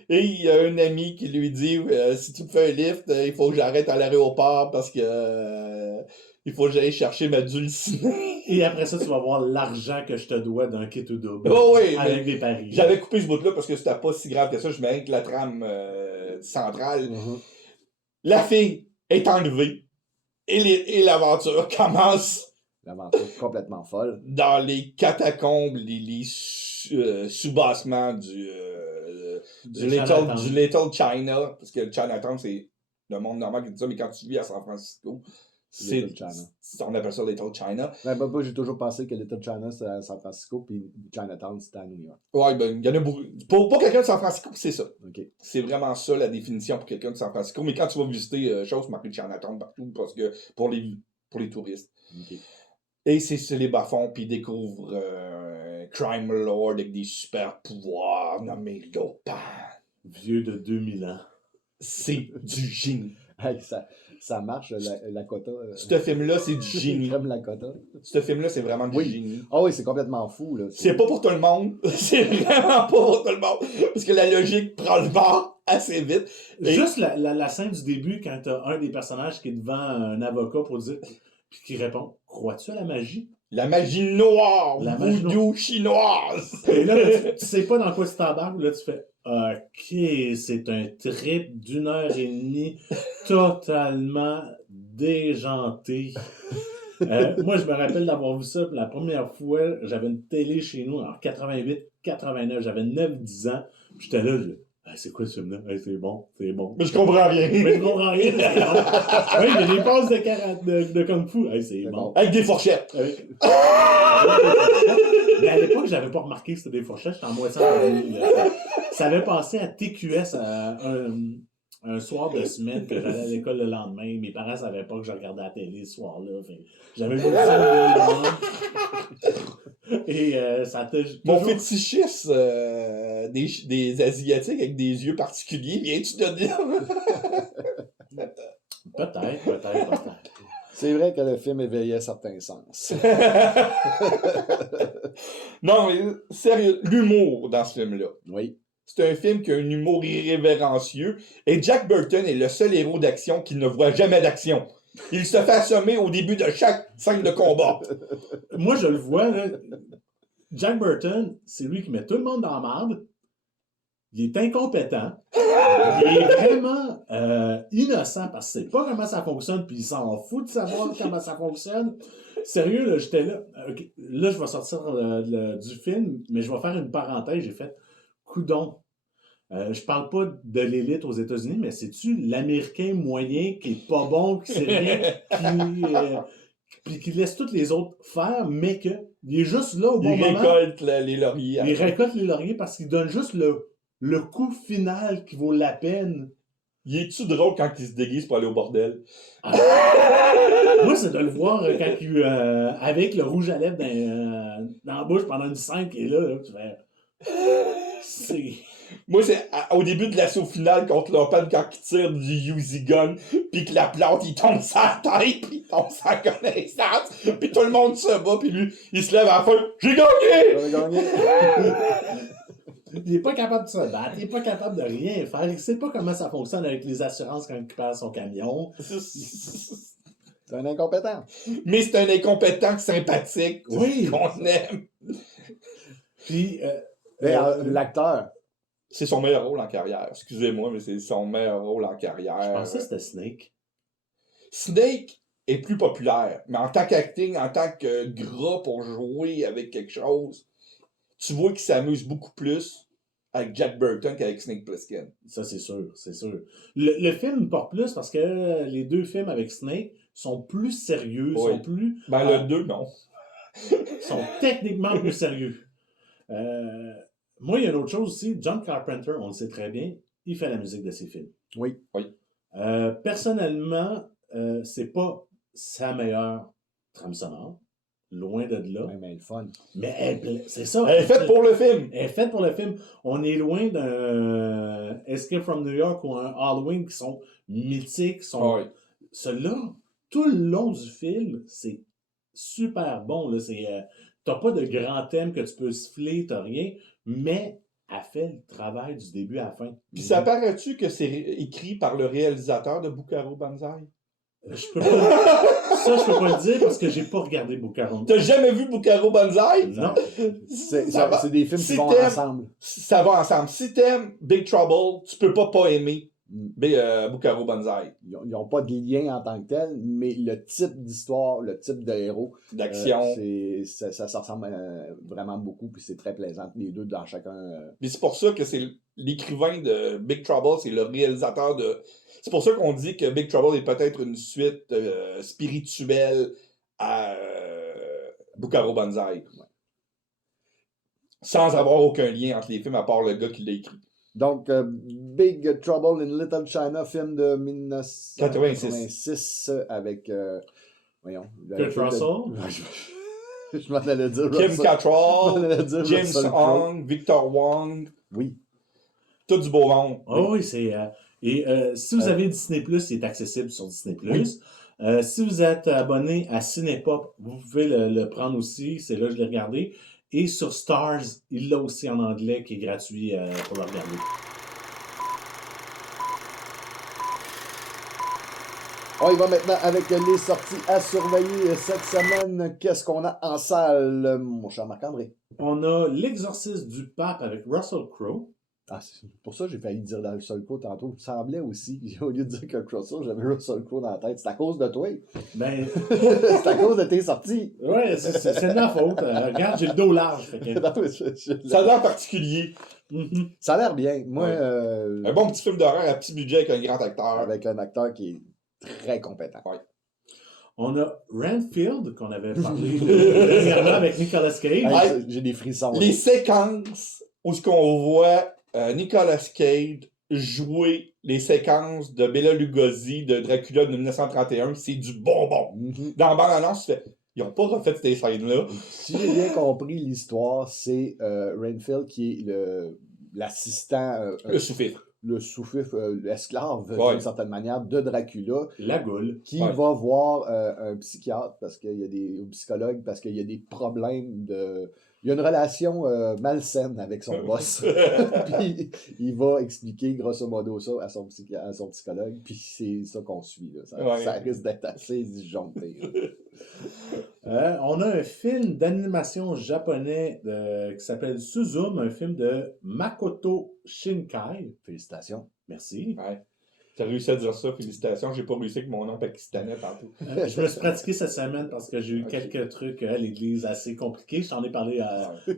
Et il y a un ami qui lui dit si tu me fais un lift, il faut que j'arrête à l'aéroport parce que il faut que j'aille chercher ma dulcinée. Et après ça, tu vas voir l'argent que je te dois d'un kit ou double. Oh oui, avec des paris. J'avais coupé ce bout-là parce que c'était pas si grave que ça. Je mets avec la trame centrale. La fille est enlevée. Et l'aventure commence. L'aventure complètement folle. Dans les catacombes, les sous-bassements du Little China. Parce que le Chinatown, c'est le monde normal qui dit ça, mais quand tu vis à San Francisco, on appelle ça Little China. Ben, moi, j'ai toujours pensé que Little China, c'était à San Francisco, puis Chinatown, c'était à New York. Ouais, ben, il y en a beaucoup. Pour quelqu'un de San Francisco, c'est ça. Okay. C'est vraiment ça, la définition pour quelqu'un de San Francisco. Mais quand tu vas visiter chose, marqué Chinatown partout, parce que pour les touristes. Okay. Et c'est les bas-fonds, puis ils découvrent un crime lord avec des super pouvoirs nommé Lopan. Vieux de 2000 ans. C'est du génie. Hey, ça marche, la quota. Ce film-là, c'est du génie. Comme la quota. Ce film-là, c'est vraiment du génie. Ah oui, c'est complètement fou. Là. C'est pas pour tout le monde. C'est vraiment pas pour tout le monde. Parce que la logique prend le bord assez vite. Et... Juste la scène du début, quand t'as un des personnages qui est devant un avocat pour dire... Puis qui répond, crois-tu à la magie? La magie noire! La magie voodoo chinoise! Et là, tu sais pas dans quoi tu t'embarques, là, tu fais, OK, c'est un trip d'1h30 totalement déjanté. Moi, je me rappelle d'avoir vu ça la première fois. J'avais une télé chez nous en 88-89. J'avais 9-10 ans. J'étais là, c'est quoi ce film-là? C'est bon. Mais je comprends rien. Mais je comprends rien. Oui, il y a des passes de Kung Fu. C'est bon. Avec des fourchettes. Mais à l'époque, j'avais pas remarqué que c'était des fourchettes. J'étais en moitié endormi. Ça avait passé à TQS un soir de semaine que j'allais à l'école le lendemain. Mes parents savaient pas que je regardais la télé ce soir-là. J'avais vu ça. Et ça t'a... Mon fétichisme des Asiatiques avec des yeux particuliers, viens-tu de dire? Peut-être. C'est vrai que le film éveillait certains sens. Non, mais sérieux, l'humour dans ce film-là. Oui. C'est un film qui a un humour irrévérencieux. Et Jack Burton est le seul héros d'action qui ne voit jamais d'action. Il se fait assommer au début de chaque scène de combat. Moi, je le vois, là. Jack Burton, c'est lui qui met tout le monde dans la merde. Il est incompétent. Il est vraiment innocent parce qu'il sait pas comment ça fonctionne, puis il s'en fout de savoir comment ça fonctionne. Sérieux, là, j'étais là. Okay, là, je vais sortir du film, mais je vais faire une parenthèse. J'ai fait, coudon. Je parle pas de l'élite aux États-Unis, mais c'est-tu l'Américain moyen qui est pas bon, qui sait rien, puis qui laisse tous les autres faire, mais que il est juste là au bon Il moment. récolte les lauriers. Il récolte les lauriers parce qu'il donne juste le coup final qui vaut la peine. Il est-tu drôle quand il se déguise pour aller au bordel? Moi, c'est de le voir quand il, avec le rouge à lèvres dans la bouche pendant une scène qui est là tu fais... C'est... Moi, c'est au début de l'assaut final contre l'Open quand il tire du Uzi Gun, pis que la plante, il tombe sa tête, pis il tombe sa connaissance, pis tout le monde se bat, pis lui, il se lève à la fin. J'ai gagné! J'avais gagné. Il est pas capable de se battre, il est pas capable de rien faire, il sait pas comment ça fonctionne avec les assurances quand il perd son camion. C'est un incompétent. Mais c'est un incompétent sympathique Oui. qu'on aime. Puis, Mais l'acteur, C'est son meilleur rôle en carrière. Excusez-moi, mais c'est son meilleur rôle en carrière. je pensais que c'était Snake. Snake est plus populaire, mais en tant qu'acting, en tant que gras pour jouer avec quelque chose, tu vois qu'il s'amuse beaucoup plus avec Jack Burton qu'avec Snake Plissken. Ça, c'est sûr, c'est sûr. Le film porte plus parce que les deux films avec Snake sont plus sérieux, Oui. sont plus... Ben, le 2, non. sont techniquement plus sérieux. Moi, il y a une autre chose aussi. John Carpenter, on le sait très bien, il fait la musique de ses films. oui. Personnellement, c'est pas sa meilleure trame sonore. Loin de là. Ouais, mais le fun. Mais c'est ça. Elle est faite pour le film. Elle est faite pour le film. On est loin d'un Escape from New York ou un Halloween qui sont mythiques. Oui. Celui-là, tout le long du film, c'est super bon. Là. T'as pas de grand thème que tu peux siffler, t'as rien, mais elle fait le travail du début à la fin. Puis ça paraît-tu que c'est écrit par le réalisateur de Bucaro Banzai? Je peux pas... Ça, je peux pas le dire parce que j'ai pas regardé Bucaro. T'as jamais vu Bucaro Banzai? Non. C'est des films Si qui vont t'aimes- ensemble. Ça va ensemble. Si t'aimes Big Trouble, tu peux pas aimer Bucaro Banzai. Ils n'ont pas de lien en tant que tel, mais le type d'histoire, le type de héros, D'action. ça se ressemble vraiment beaucoup, puis c'est très plaisant. Les deux dans chacun. Puis c'est pour ça que c'est l'écrivain de Big Trouble, c'est le réalisateur de... C'est pour ça qu'on dit que Big Trouble est peut-être une suite spirituelle à Bucaro Banzai. Ouais. Sans avoir aucun lien entre les films, à part le gars qui l'a écrit. Donc, Big Trouble in Little China, film de 1986 avec, voyons. Kurt Russell. Je m'en allais dire Kim Russell. Je m'en Cattrall, allais dire James Russell Crowe. Hong, Victor Wong, Oui. tout du beau monde. Oh oui, c'est... si vous avez Disney+, il est accessible sur Disney+. Oui. Si vous êtes abonné à Cinépop, vous pouvez le prendre aussi. C'est là que je l'ai regardé. Et sur Stars, il l'a aussi en anglais qui est gratuit pour le regarder. On y va maintenant avec les sorties à surveiller cette semaine. Qu'est-ce qu'on a en salle, mon cher Marc-André? On a L'Exorciste du Pape avec Russell Crowe. Ah, c'est pour ça que j'ai failli dire Russell Crowe tantôt. Il me semblait aussi, au lieu de dire que Russell, j'avais Russell Crowe dans la tête. C'est à cause de toi. Ben, C'est à cause de tes sorties. ouais, c'est de ma faute. Regarde, j'ai le dos large. Fait que... Non, mais Ça a l'air particulier. Mhm. Ça a l'air bien. Moi, Ouais. Un bon petit film d'horreur à petit budget avec un grand acteur. avec un acteur qui est très compétent. On a Renfield, qu'on avait parlé dernièrement avec Nicolas Cage. Hey, Ouais. j'ai des frissons. Les séquences où ce qu'on voit Nicolas Cage jouer les séquences de Bela Lugosi de Dracula de 1931, c'est du bonbon. Mhm. Dans la bande-annonce, tu fais, ils n'ont pas refait ces scènes-là. Si j'ai bien compris l'histoire, c'est Renfield qui est l'assistant, Le sous-fifre. le sous-fifre, l'esclave, Ouais. d'une certaine manière, de Dracula, La Goule. qui Ouais. va voir un psychiatre, parce qu'il y a un psychologue, parce qu'il y a des problèmes de... Il y a une relation malsaine avec son boss. Puis il va expliquer grosso modo ça à son psychologue, puis c'est ça qu'on suit. Là. Ouais. Ça risque d'être assez disjoncté. On a un film d'animation japonais qui s'appelle Suzum, un film de Makoto Shinkai. Félicitations. Merci. Ouais. Tu as réussi à dire ça, félicitations. J'ai pas réussi avec mon nom pakistanais tantôt. Je me suis pratiqué cette semaine parce que j'ai eu quelques trucs à l'église assez compliqués. Je t'en ai parlé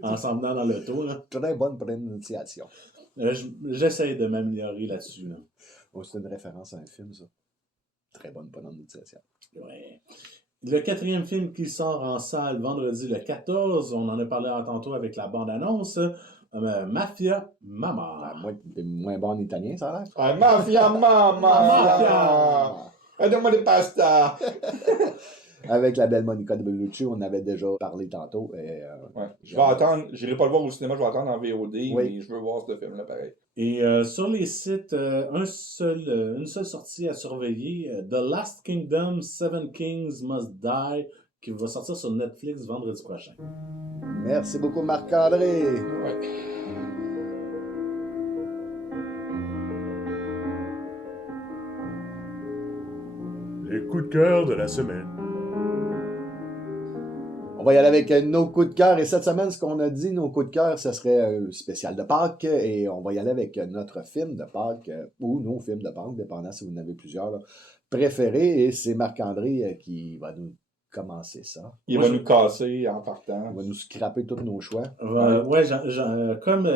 en s'en venant dans l'auto. Là. Très bonne prononciation. J'essaie de m'améliorer là-dessus. Là. Oh, c'est une référence à un film, ça. Très bonne prononciation. Ouais. Le 4e film qui sort en salle vendredi le 14, on en a parlé tantôt avec la bande-annonce, Mafia Mama. T'es moins bon en italien, ça a l'air? Ah, mafia, maman! Mafia! Donne-moi des pasta! Avec la belle Monica de Bellucci, on avait déjà parlé tantôt. Et, Ouais. Je vais attendre, j'irai pas le voir au cinéma, je vais attendre en VOD, Oui. mais je veux voir ce film-là pareil. Et sur les sites, une seule sortie à surveiller, The Last Kingdom, Seven Kings Must Die, qui va sortir sur Netflix vendredi prochain. Merci beaucoup, Marc-André. Ouais. Les coups de cœur de la semaine. On va y aller avec nos coups de cœur. Et cette semaine, ce qu'on a dit, nos coups de cœur, ce serait un spécial de Pâques. Et on va y aller avec notre film de Pâques, ou nos films de Pâques, dépendant si vous en avez plusieurs, là, préférés. Et c'est Marc-André qui va nous commencer ça. Il va nous casser en partant. Il va nous scraper tous nos choix. Ouais, comme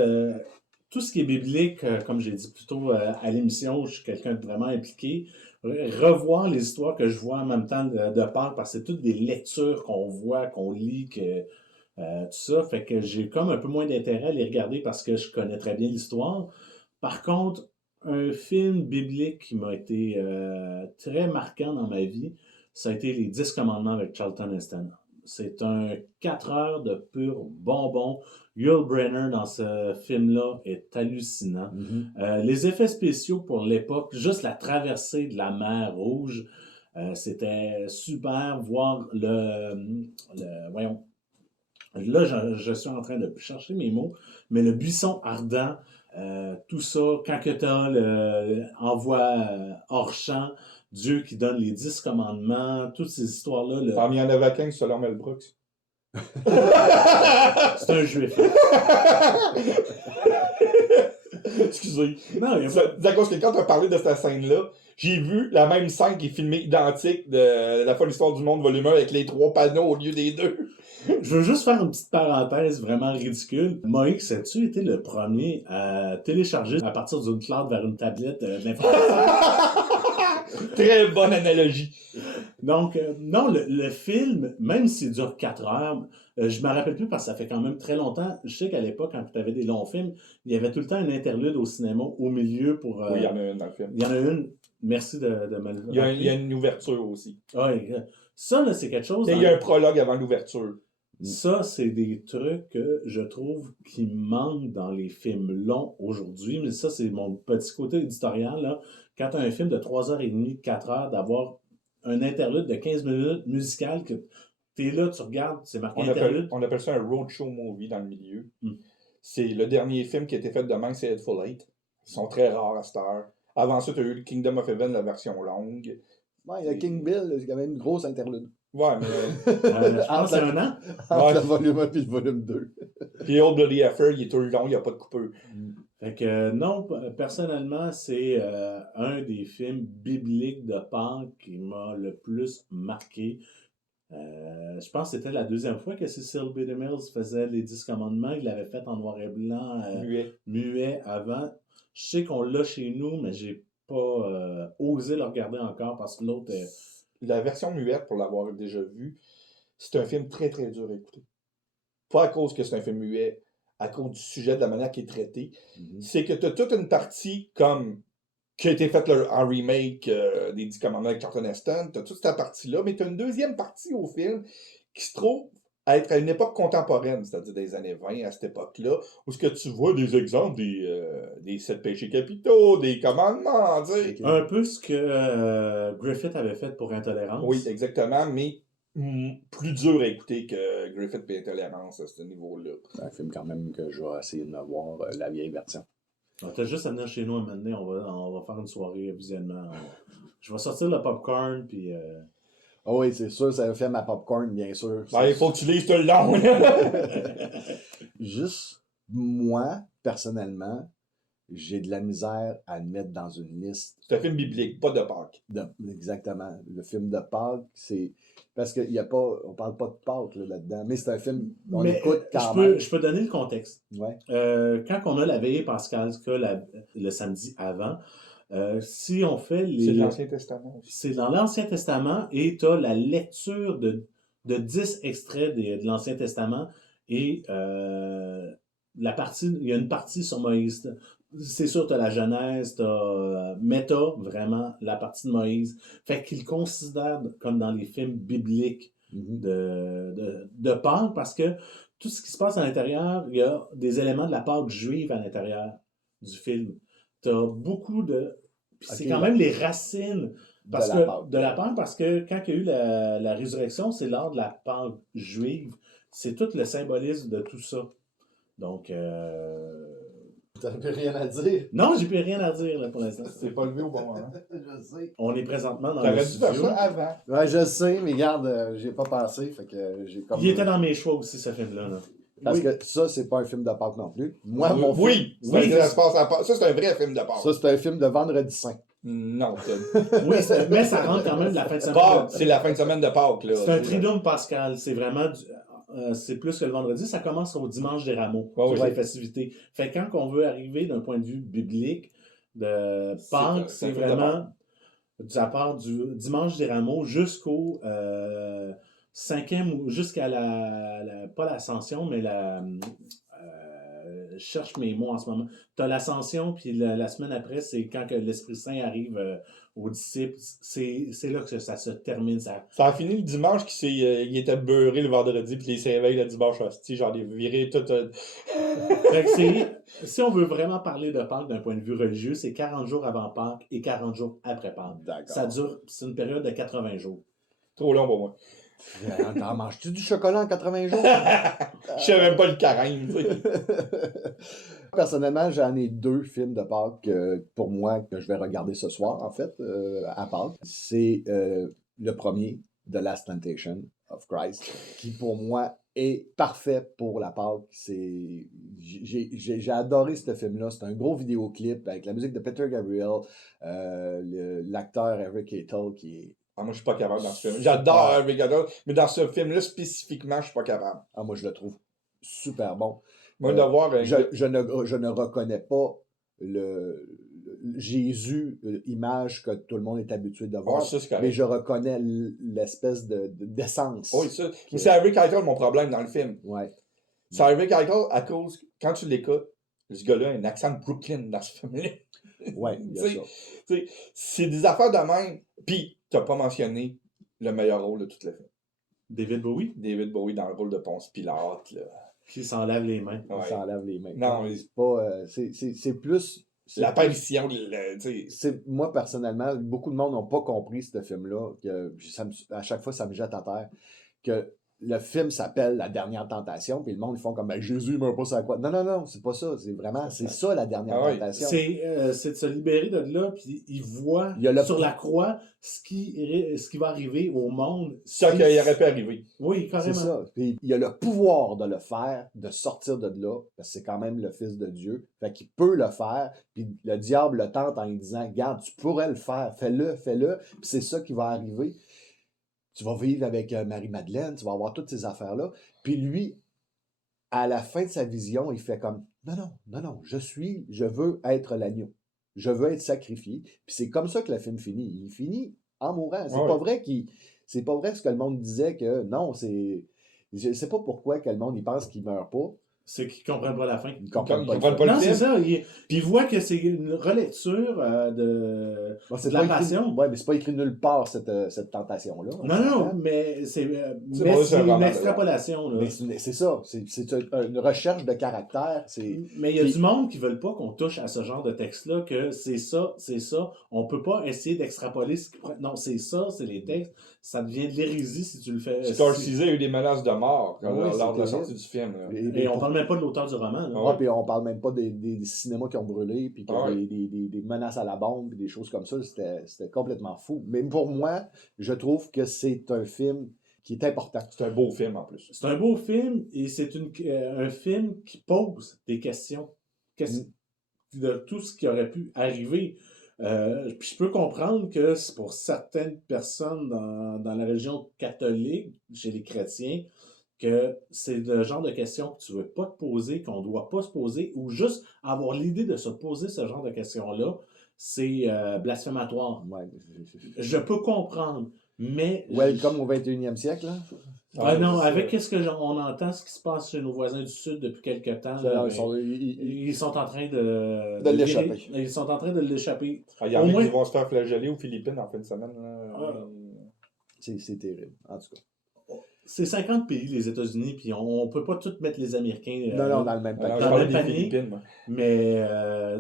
tout ce qui est biblique, comme j'ai dit plus tôt à l'émission, je suis quelqu'un de vraiment impliqué. Revoir les histoires que je vois en même temps de Pâques, parce que c'est toutes des lectures qu'on voit, qu'on lit, tout ça. Fait que j'ai comme un peu moins d'intérêt à les regarder parce que je connais très bien l'histoire. Par contre, un film biblique qui m'a été très marquant dans ma vie, ça a été Les 10 commandements avec Charlton Heston. C'est un 4 heures de pur bonbon. Yul Brynner dans ce film-là est hallucinant. Les effets spéciaux pour l'époque, juste la traversée de la mer Rouge, c'était super. Voir voyons, là je suis en train de chercher mes mots, mais le buisson ardent, tout ça, quand que tu as envoi hors champ, Dieu qui donne les 10 commandements, toutes ces histoires-là. Parmi en avait 15 selon Mel Brooks. C'est un juif. Excusez. Non, il y a pas... C'est à cause que quand tu as parlé de cette scène-là, j'ai vu la même scène qui est filmée identique de La folle histoire du monde volume 1 avec les 3 panneaux au lieu des 2. Je veux juste faire une petite parenthèse vraiment ridicule. Moïse, as-tu été le premier à télécharger à partir d'une cloud vers une tablette d'informatique? Très bonne analogie. Donc, non, le film, même s'il dure 4 heures, je me rappelle plus parce que ça fait quand même très longtemps. Je sais qu'à l'époque, quand tu avais des longs films, il y avait tout le temps un interlude au cinéma au milieu pour... Oui, il y en a une dans le film. Il y en a une. Merci de me le il y a une ouverture aussi. Ouais, ça, là, c'est quelque chose... Et il y a un prologue avant l'ouverture. Ça, c'est des trucs que je trouve qui manquent dans les films longs aujourd'hui, mais ça, c'est mon petit côté éditorial, là. Quand tu as un film de 3h30, 4h, d'avoir un interlude de 15 minutes musical, que tu es là, tu regardes, c'est marqué interlude. On appelle ça un roadshow movie dans le milieu. C'est le dernier film qui a été fait de même, c'est Headful Eight. Ils sont très rares à cette heure. Avant ça, tu as eu le Kingdom of Heaven, la version longue. Ouais, il y a King Bill, c'est quand même une grosse interlude. Ouais, mais... je pense que c'est un an. Entre le volume 1 et le volume 2. Puis Old Bloody Affair, il est tout le long, il n'y a pas de coupeur. Fait que non, personnellement, c'est un des films bibliques de Pâques qui m'a le plus marqué. Je pense que c'était la deuxième fois que Cecil B. DeMille faisait les 10 commandements. Il l'avait fait en noir et blanc, muet avant. Je sais qu'on l'a chez nous, mais j'ai pas osé le regarder encore parce que l'autre est... La version muette, pour l'avoir déjà vue, c'est un film très très dur à écouter. Pas à cause que c'est un film muet, à cause du sujet, de la manière qui est traité. C'est que tu as toute une partie comme qui a été faite en remake des 10 commandements avec Charlton Heston. Tu as toute cette partie-là, mais tu as une deuxième partie au film qui se trouve à être à une époque contemporaine, c'est-à-dire des années 20 à cette époque-là, où ce que tu vois des exemples des 7 péchés capitaux, des commandements, tu sais. Un peu ce que Griffith avait fait pour Intolérance. Oui, exactement, mais plus dur à écouter que Griffith et Intolérance à ce niveau-là. C'est un film quand même que je vais essayer de me voir, la vieille version. T'as juste à venir chez nous un moment donné, on va faire une soirée visionnement. Je vais sortir le popcorn, puis... Oh oui, c'est sûr, ça fait ma popcorn, bien sûr. Ben, il faut que tu lises tout le long. Juste, moi, personnellement, j'ai de la misère à le mettre dans une liste. C'est un film biblique, pas de Pâques. Exactement. Le film de Pâques, c'est... Parce qu'on ne parle pas de Pâques là-dedans, mais c'est un film qu'on Mais écoute quand même. je peux donner le contexte. Ouais. Quand on a la veillée pascale, le samedi avant, si on fait C'est l'Ancien Testament aussi. C'est dans l'Ancien Testament et tu as la lecture de 10 extraits de l'Ancien Testament et il y a une partie sur Moïse. C'est sûr, tu as la Genèse, mais tu as vraiment la partie de Moïse. Fait qu'ils considèrent comme dans les films bibliques de Pâques parce que tout ce qui se passe à l'intérieur, il y a des éléments de la Pâque juive à l'intérieur du film. Tu as beaucoup de... Puis c'est quand même les racines de la Pâque parce que quand il y a eu la résurrection, c'est lors de la Pâque juive. C'est tout le symbolisme de tout ça. Donc... T'as plus rien à dire? Non, j'ai plus rien à dire là, pour l'instant. C'est pas levé au bon moment. Je sais. On est présentement dans le T'aurais dû faire studio. ça avant. Ouais, je sais, mais regarde, j'ai pas pensé, fait que j'ai comme... Il était dans mes choix aussi, ce film-là. Là. Parce Oui. que ça, c'est pas un film de Pâques non plus. Moi, mon Oui, film... ça se passe à Pâques. Ça, c'est un vrai film de Pâques. Ça, c'est un film de Vendredi Saint. Non, Oui, mais ça rentre quand même de la fin de semaine. Pâques, c'est la fin de semaine de Pâques. Là. C'est un triduum pascal. C'est vraiment c'est plus que le vendredi. Ça commence au dimanche des rameaux, Oui. les festivités. Fait que quand on veut arriver d'un point de vue biblique de Pâques, c'est vraiment à part du dimanche des rameaux jusqu'au cinquième, jusqu'à pas l'ascension, mais je cherche mes mots en ce moment. Tu as l'ascension, puis la semaine après, c'est quand que l'Esprit Saint arrive aux disciples. C'est là que ça se termine. Ça a fini le dimanche, il était beurré le vendredi, puis il s'est réveillé le dimanche hostie. J'en ai viré tout. Fait que si on veut vraiment parler de Pâques d'un point de vue religieux, c'est 40 jours avant Pâques et 40 jours après Pâques. Ça dure, c'est une période de 80 jours. Trop long pour moi. T'en manges-tu du chocolat en 80 jours? Je sais même pas le carême. Personnellement, j'en ai 2 films de Pâques pour moi que je vais regarder ce soir, en fait, à Pâques. C'est le premier, The Last Temptation of Christ, qui pour moi est parfait pour la Pâques. J'ai adoré ce film-là. C'est un gros vidéoclip avec la musique de Peter Gabriel, l'acteur Eric Idle qui est... Ah, moi, je suis pas capable dans ce film. J'adore Eric Idle, mais dans ce film-là, spécifiquement, je suis pas capable. Ah, moi, je le trouve super bon. Moi, de voir... je ne reconnais pas le Jésus, image que tout le monde est habitué de voir, mais je reconnais l'espèce d'essence. Oui, ça. Mais c'est Eric Idle mon problème dans le film. Ouais. C'est Eric Idle à cause, quand tu l'écoutes, ce gars-là a un accent de Brooklyn dans ce film-là. Ouais, il y a ça. C'est des affaires de même. Puis, tu n'as pas mentionné le meilleur rôle de tout le film. David Bowie? David Bowie dans le rôle de Ponce Pilate. Là. Qui s'en lave les mains. Ouais. Il s'en lave les mains. Non, mais... c'est pas... c'est plus... L'apparition, moi, personnellement, beaucoup de monde n'ont pas compris ce film-là. À chaque fois, ça me jette à terre. Que le film s'appelle La Dernière Tentation, puis le monde, ils font comme Jésus, il meurt pas sur la croix. Non, c'est pas ça. C'est vraiment, c'est ça la dernière tentation. C'est de se libérer de là, puis il voit sur la croix ce qui va arriver au monde. Ça qu'il aurait pu arriver. Oui, carrément. C'est ça. Puis il a le pouvoir de le faire, de sortir de là, parce que c'est quand même le Fils de Dieu. Fait qu'il peut le faire, puis le diable le tente en lui disant, regarde, tu pourrais le faire, fais-le, puis c'est ça qui va arriver. Tu vas vivre avec Marie-Madeleine, tu vas avoir toutes ces affaires-là. Puis lui, à la fin de sa vision, il fait comme, non, je veux être l'agneau. Je veux être sacrifié. Puis c'est comme ça que le film finit. Il finit en mourant. C'est pas vrai ce que le monde disait que non, je sais pas pourquoi que le monde, il pense qu'il meurt pas. Ceux qui ne comprennent pas la fin. Ils comprennent pas le film. Non, c'est ça. Puis ils voient que c'est une relecture de la passion. Oui, mais c'est pas écrit nulle part, cette tentation-là. Non, mais c'est une extrapolation. Là. Mais c'est ça. C'est une recherche de caractère. Mais il y a du monde qui ne veulent pas qu'on touche à ce genre de texte-là, que c'est ça. On ne peut pas essayer d'extrapoler. Non, c'est ça, c'est les textes. Ça devient de l'hérésie si tu le fais. Scorsese a eu des menaces de mort lors de la sortie du film. Et on parle même pas de l'auteur du roman. Puis on parle même pas des cinémas qui ont brûlé, puis des menaces à la bombe, puis des choses comme ça. C'était complètement fou. Mais pour moi, je trouve que c'est un film qui est important. C'est un beau film en plus. C'est un beau film et c'est un film qui pose des questions de tout ce qui aurait pu arriver. Puis je peux comprendre que c'est pour certaines personnes dans la religion catholique, chez les chrétiens, que c'est le genre de questions que tu veux pas te poser, qu'on doit pas se poser, ou juste avoir l'idée de se poser ce genre de questions-là, c'est blasphématoire. Ouais. Je peux comprendre, mais... Welcome au 21e siècle, là. Ah non, c'est avec ça. ce que on entend, ce qui se passe chez nos voisins du Sud depuis quelque temps, là, Ça, ben, ils sont en train de l'échapper. Ils sont en train de l'échapper. Il y en Au a moins- qui vont se faire flageller aux Philippines en fin de semaine. Là. Ah. C'est terrible, en tout cas. C'est 50 pays, les États-Unis, puis on peut pas tous mettre les Américains Non, non, dans le même Alors, paquet. je parlais le des panier. Philippines, moi. Mais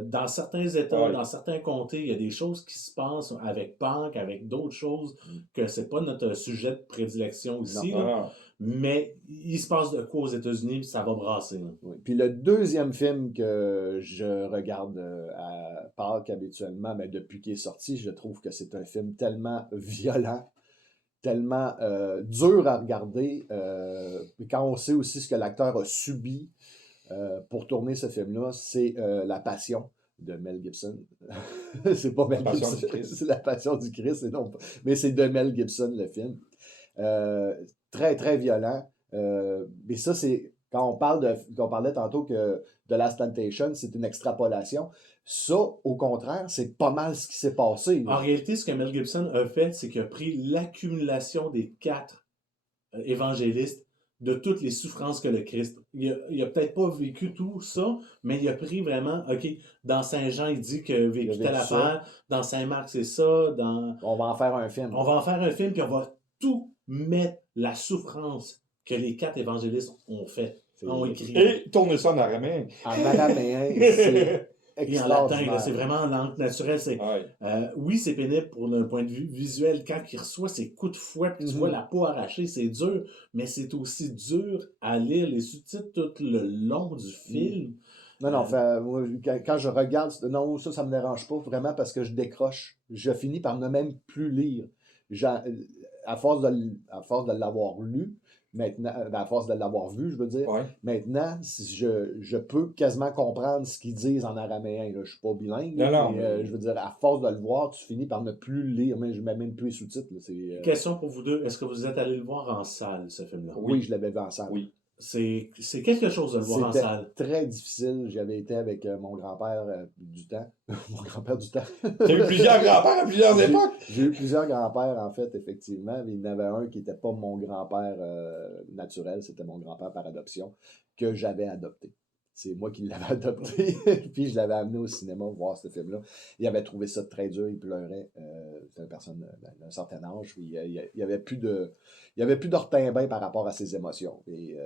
dans certains États, Ouais. dans certains comtés, il y a des choses qui se passent avec Pâques, avec d'autres choses, que c'est pas notre sujet de prédilection ici. Non. là. Ah, Mais il se passe de quoi aux États-Unis, puis ça va brasser. Là. Oui. Puis le deuxième film que je regarde à Pâques habituellement, mais depuis qu'il est sorti, je trouve que c'est un film tellement violent, tellement dur à regarder. Puis quand on sait aussi ce que l'acteur a subi pour tourner ce film-là, c'est La Passion de Mel Gibson. C'est pas Mel Passion Gibson, du Christ. c'est La Passion du Christ, et non, mais c'est de Mel Gibson le film. Très, très violent. Mais ça, c'est quand on parlait tantôt que The Last Temptation, c'est une extrapolation. Ça, au contraire, c'est pas mal ce qui s'est passé. En réalité, ce que Mel Gibson a fait, c'est qu'il a pris l'accumulation des 4 évangélistes de toutes les souffrances que le Christ. Il a peut-être pas vécu tout ça, mais il a pris vraiment, OK, dans Saint Jean, il dit qu'il a vécu vécu telle ça. affaire, dans Saint Marc, c'est ça, dans... On va en faire un film. On va en faire un film, puis on va tout mettre la souffrance que les 4 évangélistes ont fait, ont écrit. Et tourner ça en araméen. En araméen, c'est Et en latin, extraordinaire. là, c'est vraiment en langue naturelle. Ouais. Oui, c'est pénible pour d'un point de vue visuel. Quand il reçoit ses coups de fouet, puis tu vois la peau arrachée, c'est dur, mais c'est aussi dur à lire les sous-titres tout le long du film. Non, non, moi, quand je regarde, non, ça me dérange pas vraiment parce que je décroche. Je finis par ne même plus lire. À force de l'avoir lu, maintenant, à force de l'avoir vu, je veux dire, Ouais. maintenant, je peux quasiment comprendre ce qu'ils disent en araméen. Là. Je suis pas bilingue, Non, non, mais je veux dire, à force de le voir, tu finis par ne plus le lire. Mais je mets même plus les sous-titres. Là. Question pour vous deux, est-ce que vous êtes allé le voir en salle, ce film-là? Oui, je l'avais vu en salle. Oui. C'est quelque chose de le voir en C'était salle. très difficile. J'avais été avec mon grand-père du temps. Mon grand-père du temps. T'as eu plusieurs grands-pères à plusieurs époques. J'ai eu plusieurs grands-pères, en fait, effectivement. Mais il y en avait un qui n'était pas mon grand-père naturel, c'était mon grand-père par adoption, que j'avais adopté. C'est moi qui l'avais adopté, puis je l'avais amené au cinéma voir ce film-là. Il avait trouvé ça très dur, il pleurait. C'était une personne d'un certain âge, puis il n'y avait plus de retin-bain par rapport à ses émotions. Et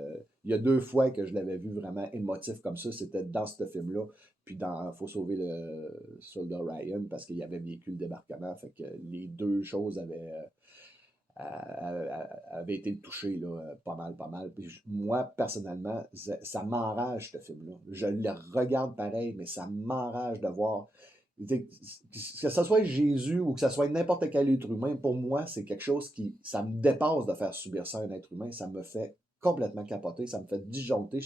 il y a 2 fois que je l'avais vu vraiment émotif comme ça, c'était dans ce film-là, puis dans Faut sauver le soldat Ryan, parce qu'il avait vécu le débarquement, fait que les 2 choses avait été touché là, pas mal. Puis moi, personnellement, ça m'enrage, ce film-là. Je le regarde pareil, mais ça m'enrage de voir. Que ce soit Jésus ou que ce soit n'importe quel être humain, pour moi, c'est quelque chose ça me dépasse de faire subir ça à un être humain. Ça me fait complètement capoter, ça me fait disjoncter.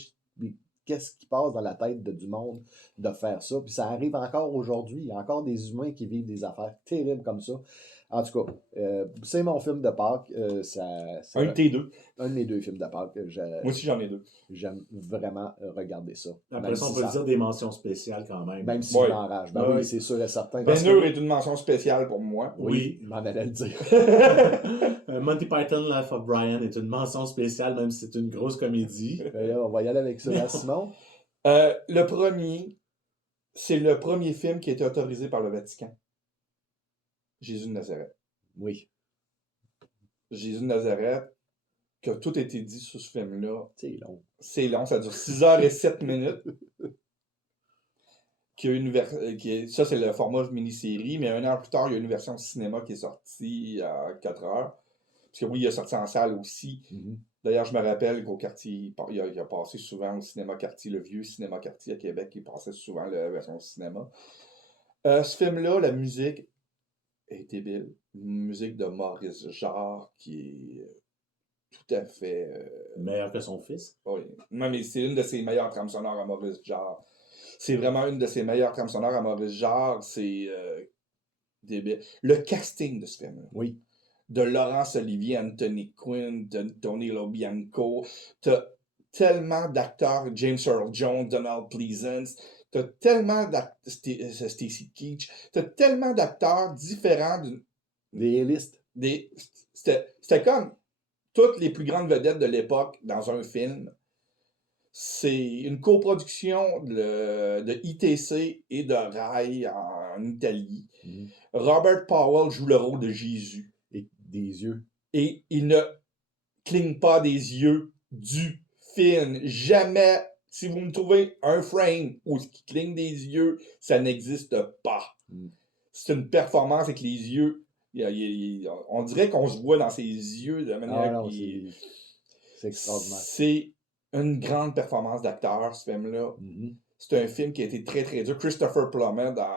Qu'est-ce qui passe dans la tête du monde de faire ça? Puis ça arrive encore aujourd'hui. Il y a encore des humains qui vivent des affaires terribles comme ça. En tout cas, c'est mon film de Pâques. Un de tes 2. Un de mes 2 films de Pâques. Moi aussi, j'en ai 2. J'aime vraiment regarder ça. Après ça, on peut dire des mentions spéciales quand même. Même si Ouais. m'enrage. Ben Ouais. oui, c'est sûr et certain. Ben Parce que- Hur est une mention spéciale pour moi. Oui. je m'en allais le dire. Monty Python, Life of Brian est une mention spéciale, même si c'est une grosse comédie. Ben là, on va y aller avec ça, là, Simon. Le premier, c'est le premier film qui a été autorisé par le Vatican. Jésus de Nazareth. Oui. Jésus de Nazareth, que tout a été dit sur ce film-là. C'est long. C'est long, ça dure 6h07. Ça, c'est le format mini-série, mais 1 heure plus tard, il y a une version cinéma qui est sortie à 4 heures. Parce que oui, il est sorti en salle aussi. Mhm. D'ailleurs, je me rappelle qu'au quartier, il a passé souvent au cinéma quartier, le vieux cinéma quartier à Québec, il passait souvent la version cinéma. Ce film-là, la musique est débile. Une musique de Maurice Jarre qui est tout à fait... Meilleur que son fils. oui. Non, mais c'est une de ses meilleures trames sonores à Maurice Jarre. C'est vraiment une de ses meilleures trames sonores à Maurice Jarre. C'est débile. Le casting de ce film-là. Oui. De Laurence Olivier, Anthony Quinn, de Tony Lobianco. T'as tellement d'acteurs, James Earl Jones, Donald Pleasance. T'as tellement d'acteurs, Stacy Keach. T'as tellement d'acteurs différents. Des A-listes. C'était comme toutes les plus grandes vedettes de l'époque dans un film. C'est une coproduction de ITC et de Rai en Italie. Mm. Robert Powell joue le rôle de Jésus. Et des yeux. Et il ne cligne pas des yeux du film. Jamais, si vous me trouvez un frame où il cligne des yeux, ça n'existe pas. Mm. C'est une performance avec les yeux. On dirait qu'on se voit dans ses yeux de manière non, qui... c'est extraordinaire. C'est une grande performance d'acteur, ce film-là. Mm-hmm. C'est un film qui a été très, très dur. Christopher Plummer dans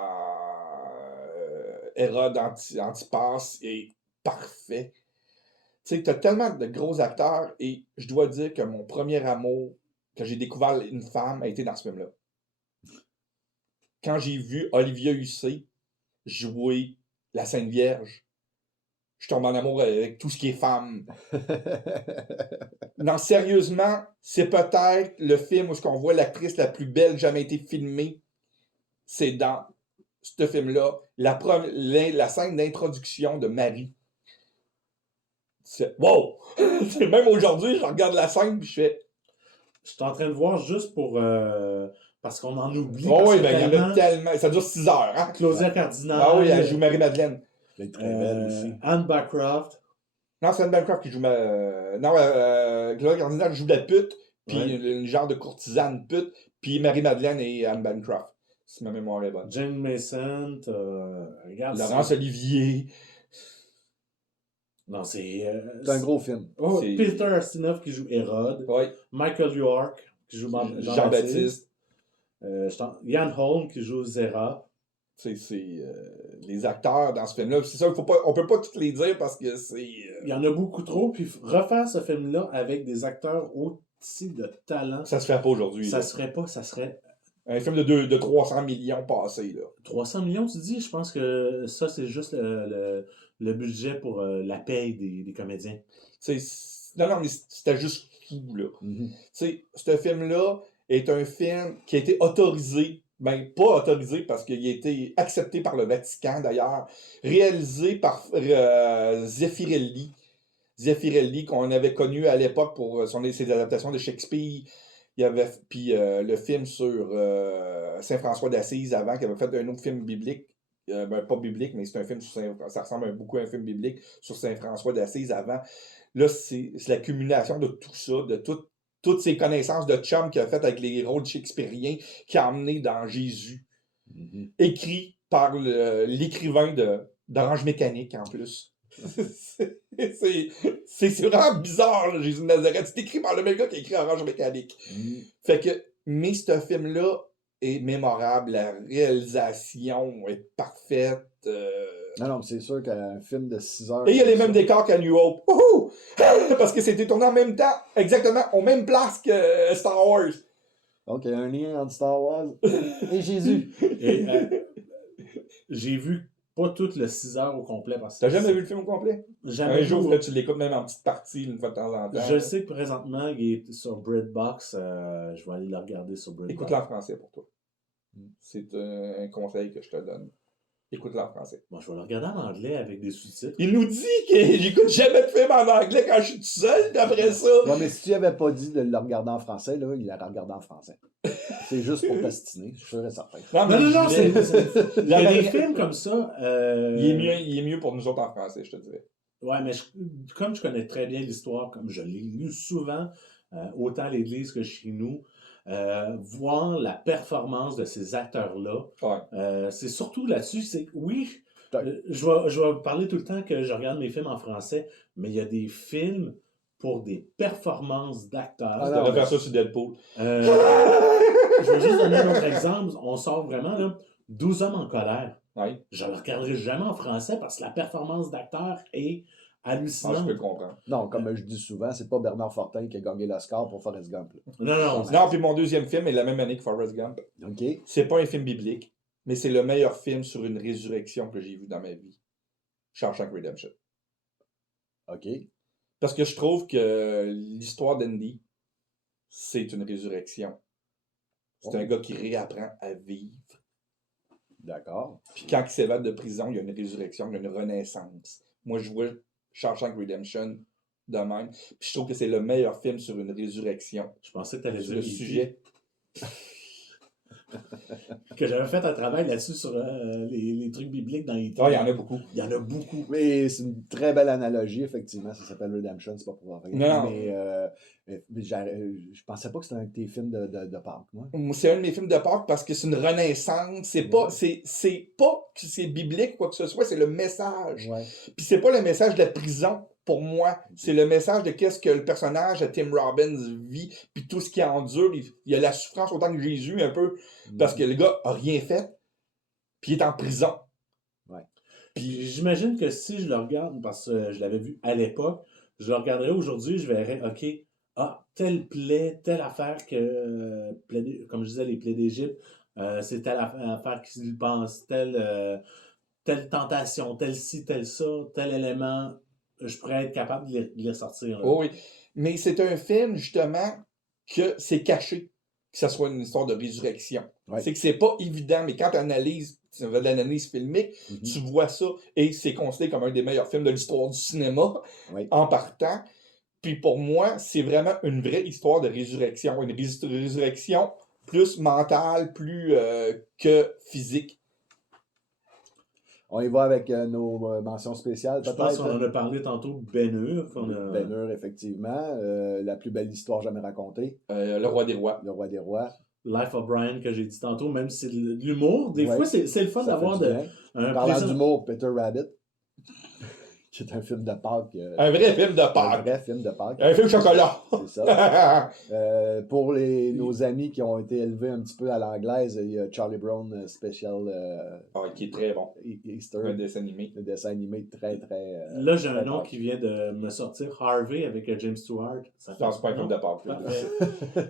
Hérode Antipas est parfait. Tu sais, t'as tellement de gros acteurs et je dois dire que mon premier amour, quand j'ai découvert une femme, a été dans ce film-là. Quand j'ai vu Olivia Hussey jouer la Sainte Vierge, je tombe en amour avec tout ce qui est femme. Non, sérieusement, c'est peut-être le film où on voit l'actrice la plus belle jamais été filmée. C'est dans ce film-là, la scène d'introduction de Marie. Wow! Même aujourd'hui, je regarde la scène et je fais... Je suis en train de voir juste pour... parce qu'on en oublie. Oh oui, ben il y en a tellement. Ça dure 6 heures. Hein? Claudia Cardinal. Ah oui, elle joue Marie-Madeleine. Elle est très belle aussi. Anne Bancroft. Non, c'est Anne Bancroft qui joue non, Claudia Cardinal joue la pute, puis une genre de courtisane pute, puis Marie-Madeleine et Anne Bancroft. Si ma mémoire est bonne. Jane Mason, regarde. Laurence Olivier. Non, c'est un gros film. Oh, Peter Ustinov qui joue Hérode. Oui. Michael York qui joue Jean-Baptiste. Ian Holm qui joue Zera. C'est les acteurs dans ce film-là. C'est ça, on peut pas tous les dire parce que c'est... Il y en a beaucoup trop. Puis refaire ce film-là avec des acteurs aussi de talent. Ça se ferait pas aujourd'hui. Ça se ferait pas. Ça serait... Un film de 300 millions passés. Là. 300 millions, tu dis? Je pense que ça, c'est juste le budget pour la paye des comédiens. Non, mais c'était juste fou, là. Mm-hmm. Ce film-là est un film qui a été autorisé, ben pas autorisé parce qu'il a été accepté par le Vatican, d'ailleurs, réalisé par Zeffirelli. Zeffirelli, qu'on avait connu à l'époque pour ses adaptations de Shakespeare. Il y avait le film sur Saint François d'Assise avant, qui avait fait un autre film biblique. Pas biblique, mais c'est un film ça ressemble beaucoup à un film biblique sur Saint François d'Assise avant. Là, c'est l'accumulation de tout ça, de toutes ces connaissances de chum qu'il a faites avec les rôles shakespeariens qui a emmené dans Jésus. Mm-hmm. Écrit par l'écrivain d'Orange Mécanique en plus. c'est vraiment bizarre, là, Jésus de Nazareth. C'est écrit par le même gars qui a écrit Orange Mécanique. Fait que, mais ce film-là est mémorable. La réalisation est parfaite. Non, c'est sûr qu'un film de 6 heures... Et il y a les mêmes décors qu'à New Hope. Parce que c'était tourné en même temps, exactement, aux mêmes places que Star Wars. Donc, il y a un lien entre Star Wars et Jésus. Et j'ai vu pas tout le 6 heures au complet. T'as jamais vu le film au complet? Jamais. Un jour, tu l'écoutes même en petite partie, une fois de temps en temps. Je sais que présentement, il est sur Breadbox. Je vais aller le regarder sur Breadbox. Écoute-le en français pour toi. C'est un conseil que je te donne. Écoute-le en français. Bon, je vais le regarder en anglais avec des sous-titres. Il nous dit que j'écoute jamais de film en anglais quand je suis tout seul, d'après ça. Ouais, mais si tu n'avais pas dit de le regarder en français, là, il l'aurait regardé en français. C'est juste pour t'astiner, je suis sûr et certain. Non, il y a des films comme ça. Il est mieux pour nous autres en français, je te dirais. Ouais, mais comme je connais très bien l'histoire, comme je l'ai lu souvent, autant à l'église que chez nous, voir la performance de ces acteurs-là, c'est surtout là-dessus, c'est oui, je vais parler tout le temps que je regarde mes films en français, mais il y a des films pour des performances d'acteurs. Tu devrais faire ça sur Deadpool. Je vais juste donner un autre exemple. On sort vraiment là, 12 hommes en colère. Oui. Je ne le regarderai jamais en français parce que la performance d'acteur est hallucinante. Je peux le comprendre. Non, comme je dis souvent, c'est pas Bernard Fortin qui a gagné l'Oscar pour Forrest Gump. Non. Non, puis mon deuxième film est la même année que Forrest Gump. OK. C'est pas un film biblique. mais c'est le meilleur film sur une résurrection que j'ai vu dans ma vie. Shawshank Redemption. OK. Parce que je trouve que l'histoire d'Andy, c'est une résurrection. C'est un gars qui réapprend à vivre. D'accord. Puis quand il s'évade de prison, il y a une résurrection, il y a une renaissance. Moi, je vois Shawshank Redemption de même. Puis je trouve que c'est le meilleur film sur une résurrection. Je pensais que tu allais Sur dire le E.T. sujet. Que j'avais fait un travail là-dessus sur les trucs bibliques dans E.T. Ah, il y en a beaucoup. Il y en a beaucoup. Mais c'est une très belle analogie, effectivement. Ça s'appelle Redemption, c'est pas pour rien. Non. Mais je pensais pas que c'était un de tes films de Pâques, moi. C'est un de mes films de Pâques parce que c'est une renaissance. C'est pas que c'est biblique ou quoi que ce soit, c'est le message. Ouais. Puis c'est pas le message de la prison pour moi. C'est le message de qu'est-ce que le personnage de Tim Robbins vit, puis tout ce qu'il endure. Il y a la souffrance autant que Jésus, un peu, parce que le gars a rien fait, puis il est en prison. Ouais. Puis j'imagine que si je le regarde, parce que je l'avais vu à l'époque, je le regarderais aujourd'hui, je verrais, OK, telle plaie, telle affaire que, comme je disais, les plaies d'Égypte, c'est telle affaire qu'il pense, telle tentation, tel ci, tel ça, tel élément, je pourrais être capable de les sortir. Oh oui. Mais c'est un film, justement, que c'est caché que ça soit une histoire de résurrection. Ouais. C'est que c'est pas évident, mais quand tu analyses, tu fais de l'analyse filmique, tu vois ça, et c'est considéré comme un des meilleurs films de l'histoire du cinéma, en partant. Puis pour moi, c'est vraiment une vraie histoire de résurrection. Une résurrection plus mentale, plus que physique. On y va avec nos mentions spéciales, Je pense qu'on en a parlé tantôt, Ben-Hur. Ben-Hur, effectivement. La plus belle histoire jamais racontée. Le Roi des Rois. Le Roi des Rois. Life of Brian, que j'ai dit tantôt, même si c'est de l'humour. Des fois, c'est le fun d'avoir un Parlant plaisir. d'humour, Peter Rabbit. C'est un film de Pâques. Un vrai film de Un Pâques. vrai film de Pâques. Un film chocolat. C'est ça. Pour nos amis qui ont été élevés un petit peu à l'anglaise, il y a Charlie Brown Special Qui est très bon. Easter. Un dessin animé. Le dessin animé très, très... Là, j'ai très un nom Pâques. qui vient de me sortir, Harvey, avec James Stewart. C'est pas un film de Pâques. Parfait.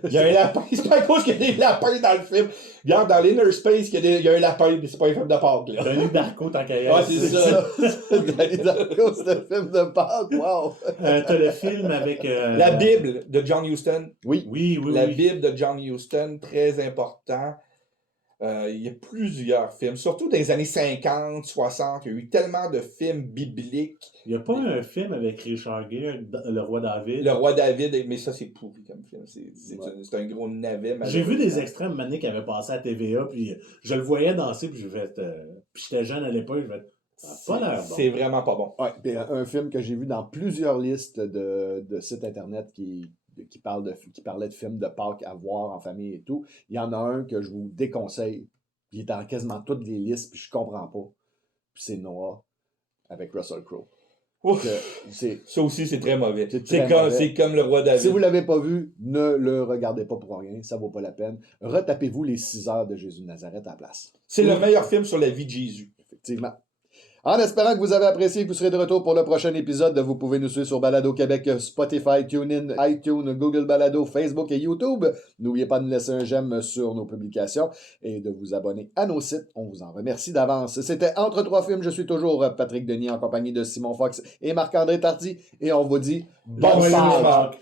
Il y a un lapin. C'est pas à cause qu'il y a des lapins dans le film. Regarde, dans l'Inner Space, il y a un lapin, mais c'est pas un film de Pâques. Là. Denis Darko, tant qu'à y aller. Ah, c'est ça. Denis Darko, c'est un film de Pâques, wow! T'as le film avec... La Bible de John Huston. Oui. Oui. La Bible de John Huston, très important. Il y a plusieurs films, surtout dans les années 50, 60. Il y a eu tellement de films bibliques. Il n'y a pas un film avec Richard Gere, Le Roi David. Le Roi David, mais ça, c'est pourri comme film. C'est un gros navet. J'ai vu des extraits Mané qui avaient passé à TVA, puis je le voyais danser, puis puis j'étais jeune à l'époque, je vais ça n'a pas l'air bon. C'est vraiment pas bon. Ouais, puis un film que j'ai vu dans plusieurs listes de sites internet qui parlait de films de Pâques à voir en famille et tout. Il y en a un que je vous déconseille. Il est dans quasiment toutes les listes, puis je comprends pas. Puis c'est Noah avec Russell Crowe. Ça aussi, c'est très mauvais. mauvais. C'est comme Le Roi David. Si vous ne l'avez pas vu, ne le regardez pas pour rien. Ça vaut pas la peine. Retapez-vous les 6 heures de Jésus de Nazareth à la place. C'est le meilleur film sur la vie de Jésus. Effectivement. En espérant que vous avez apprécié et que vous serez de retour pour le prochain épisode, vous pouvez nous suivre sur Balado Québec, Spotify, TuneIn, iTunes, Google Balado, Facebook et YouTube. N'oubliez pas de nous laisser un j'aime sur nos publications et de vous abonner à nos sites. On vous en remercie d'avance. C'était Entre trois films. Je suis toujours Patrick Denis en compagnie de Simon Fox et Marc-André Tardy. Et on vous dit bonne Pâques!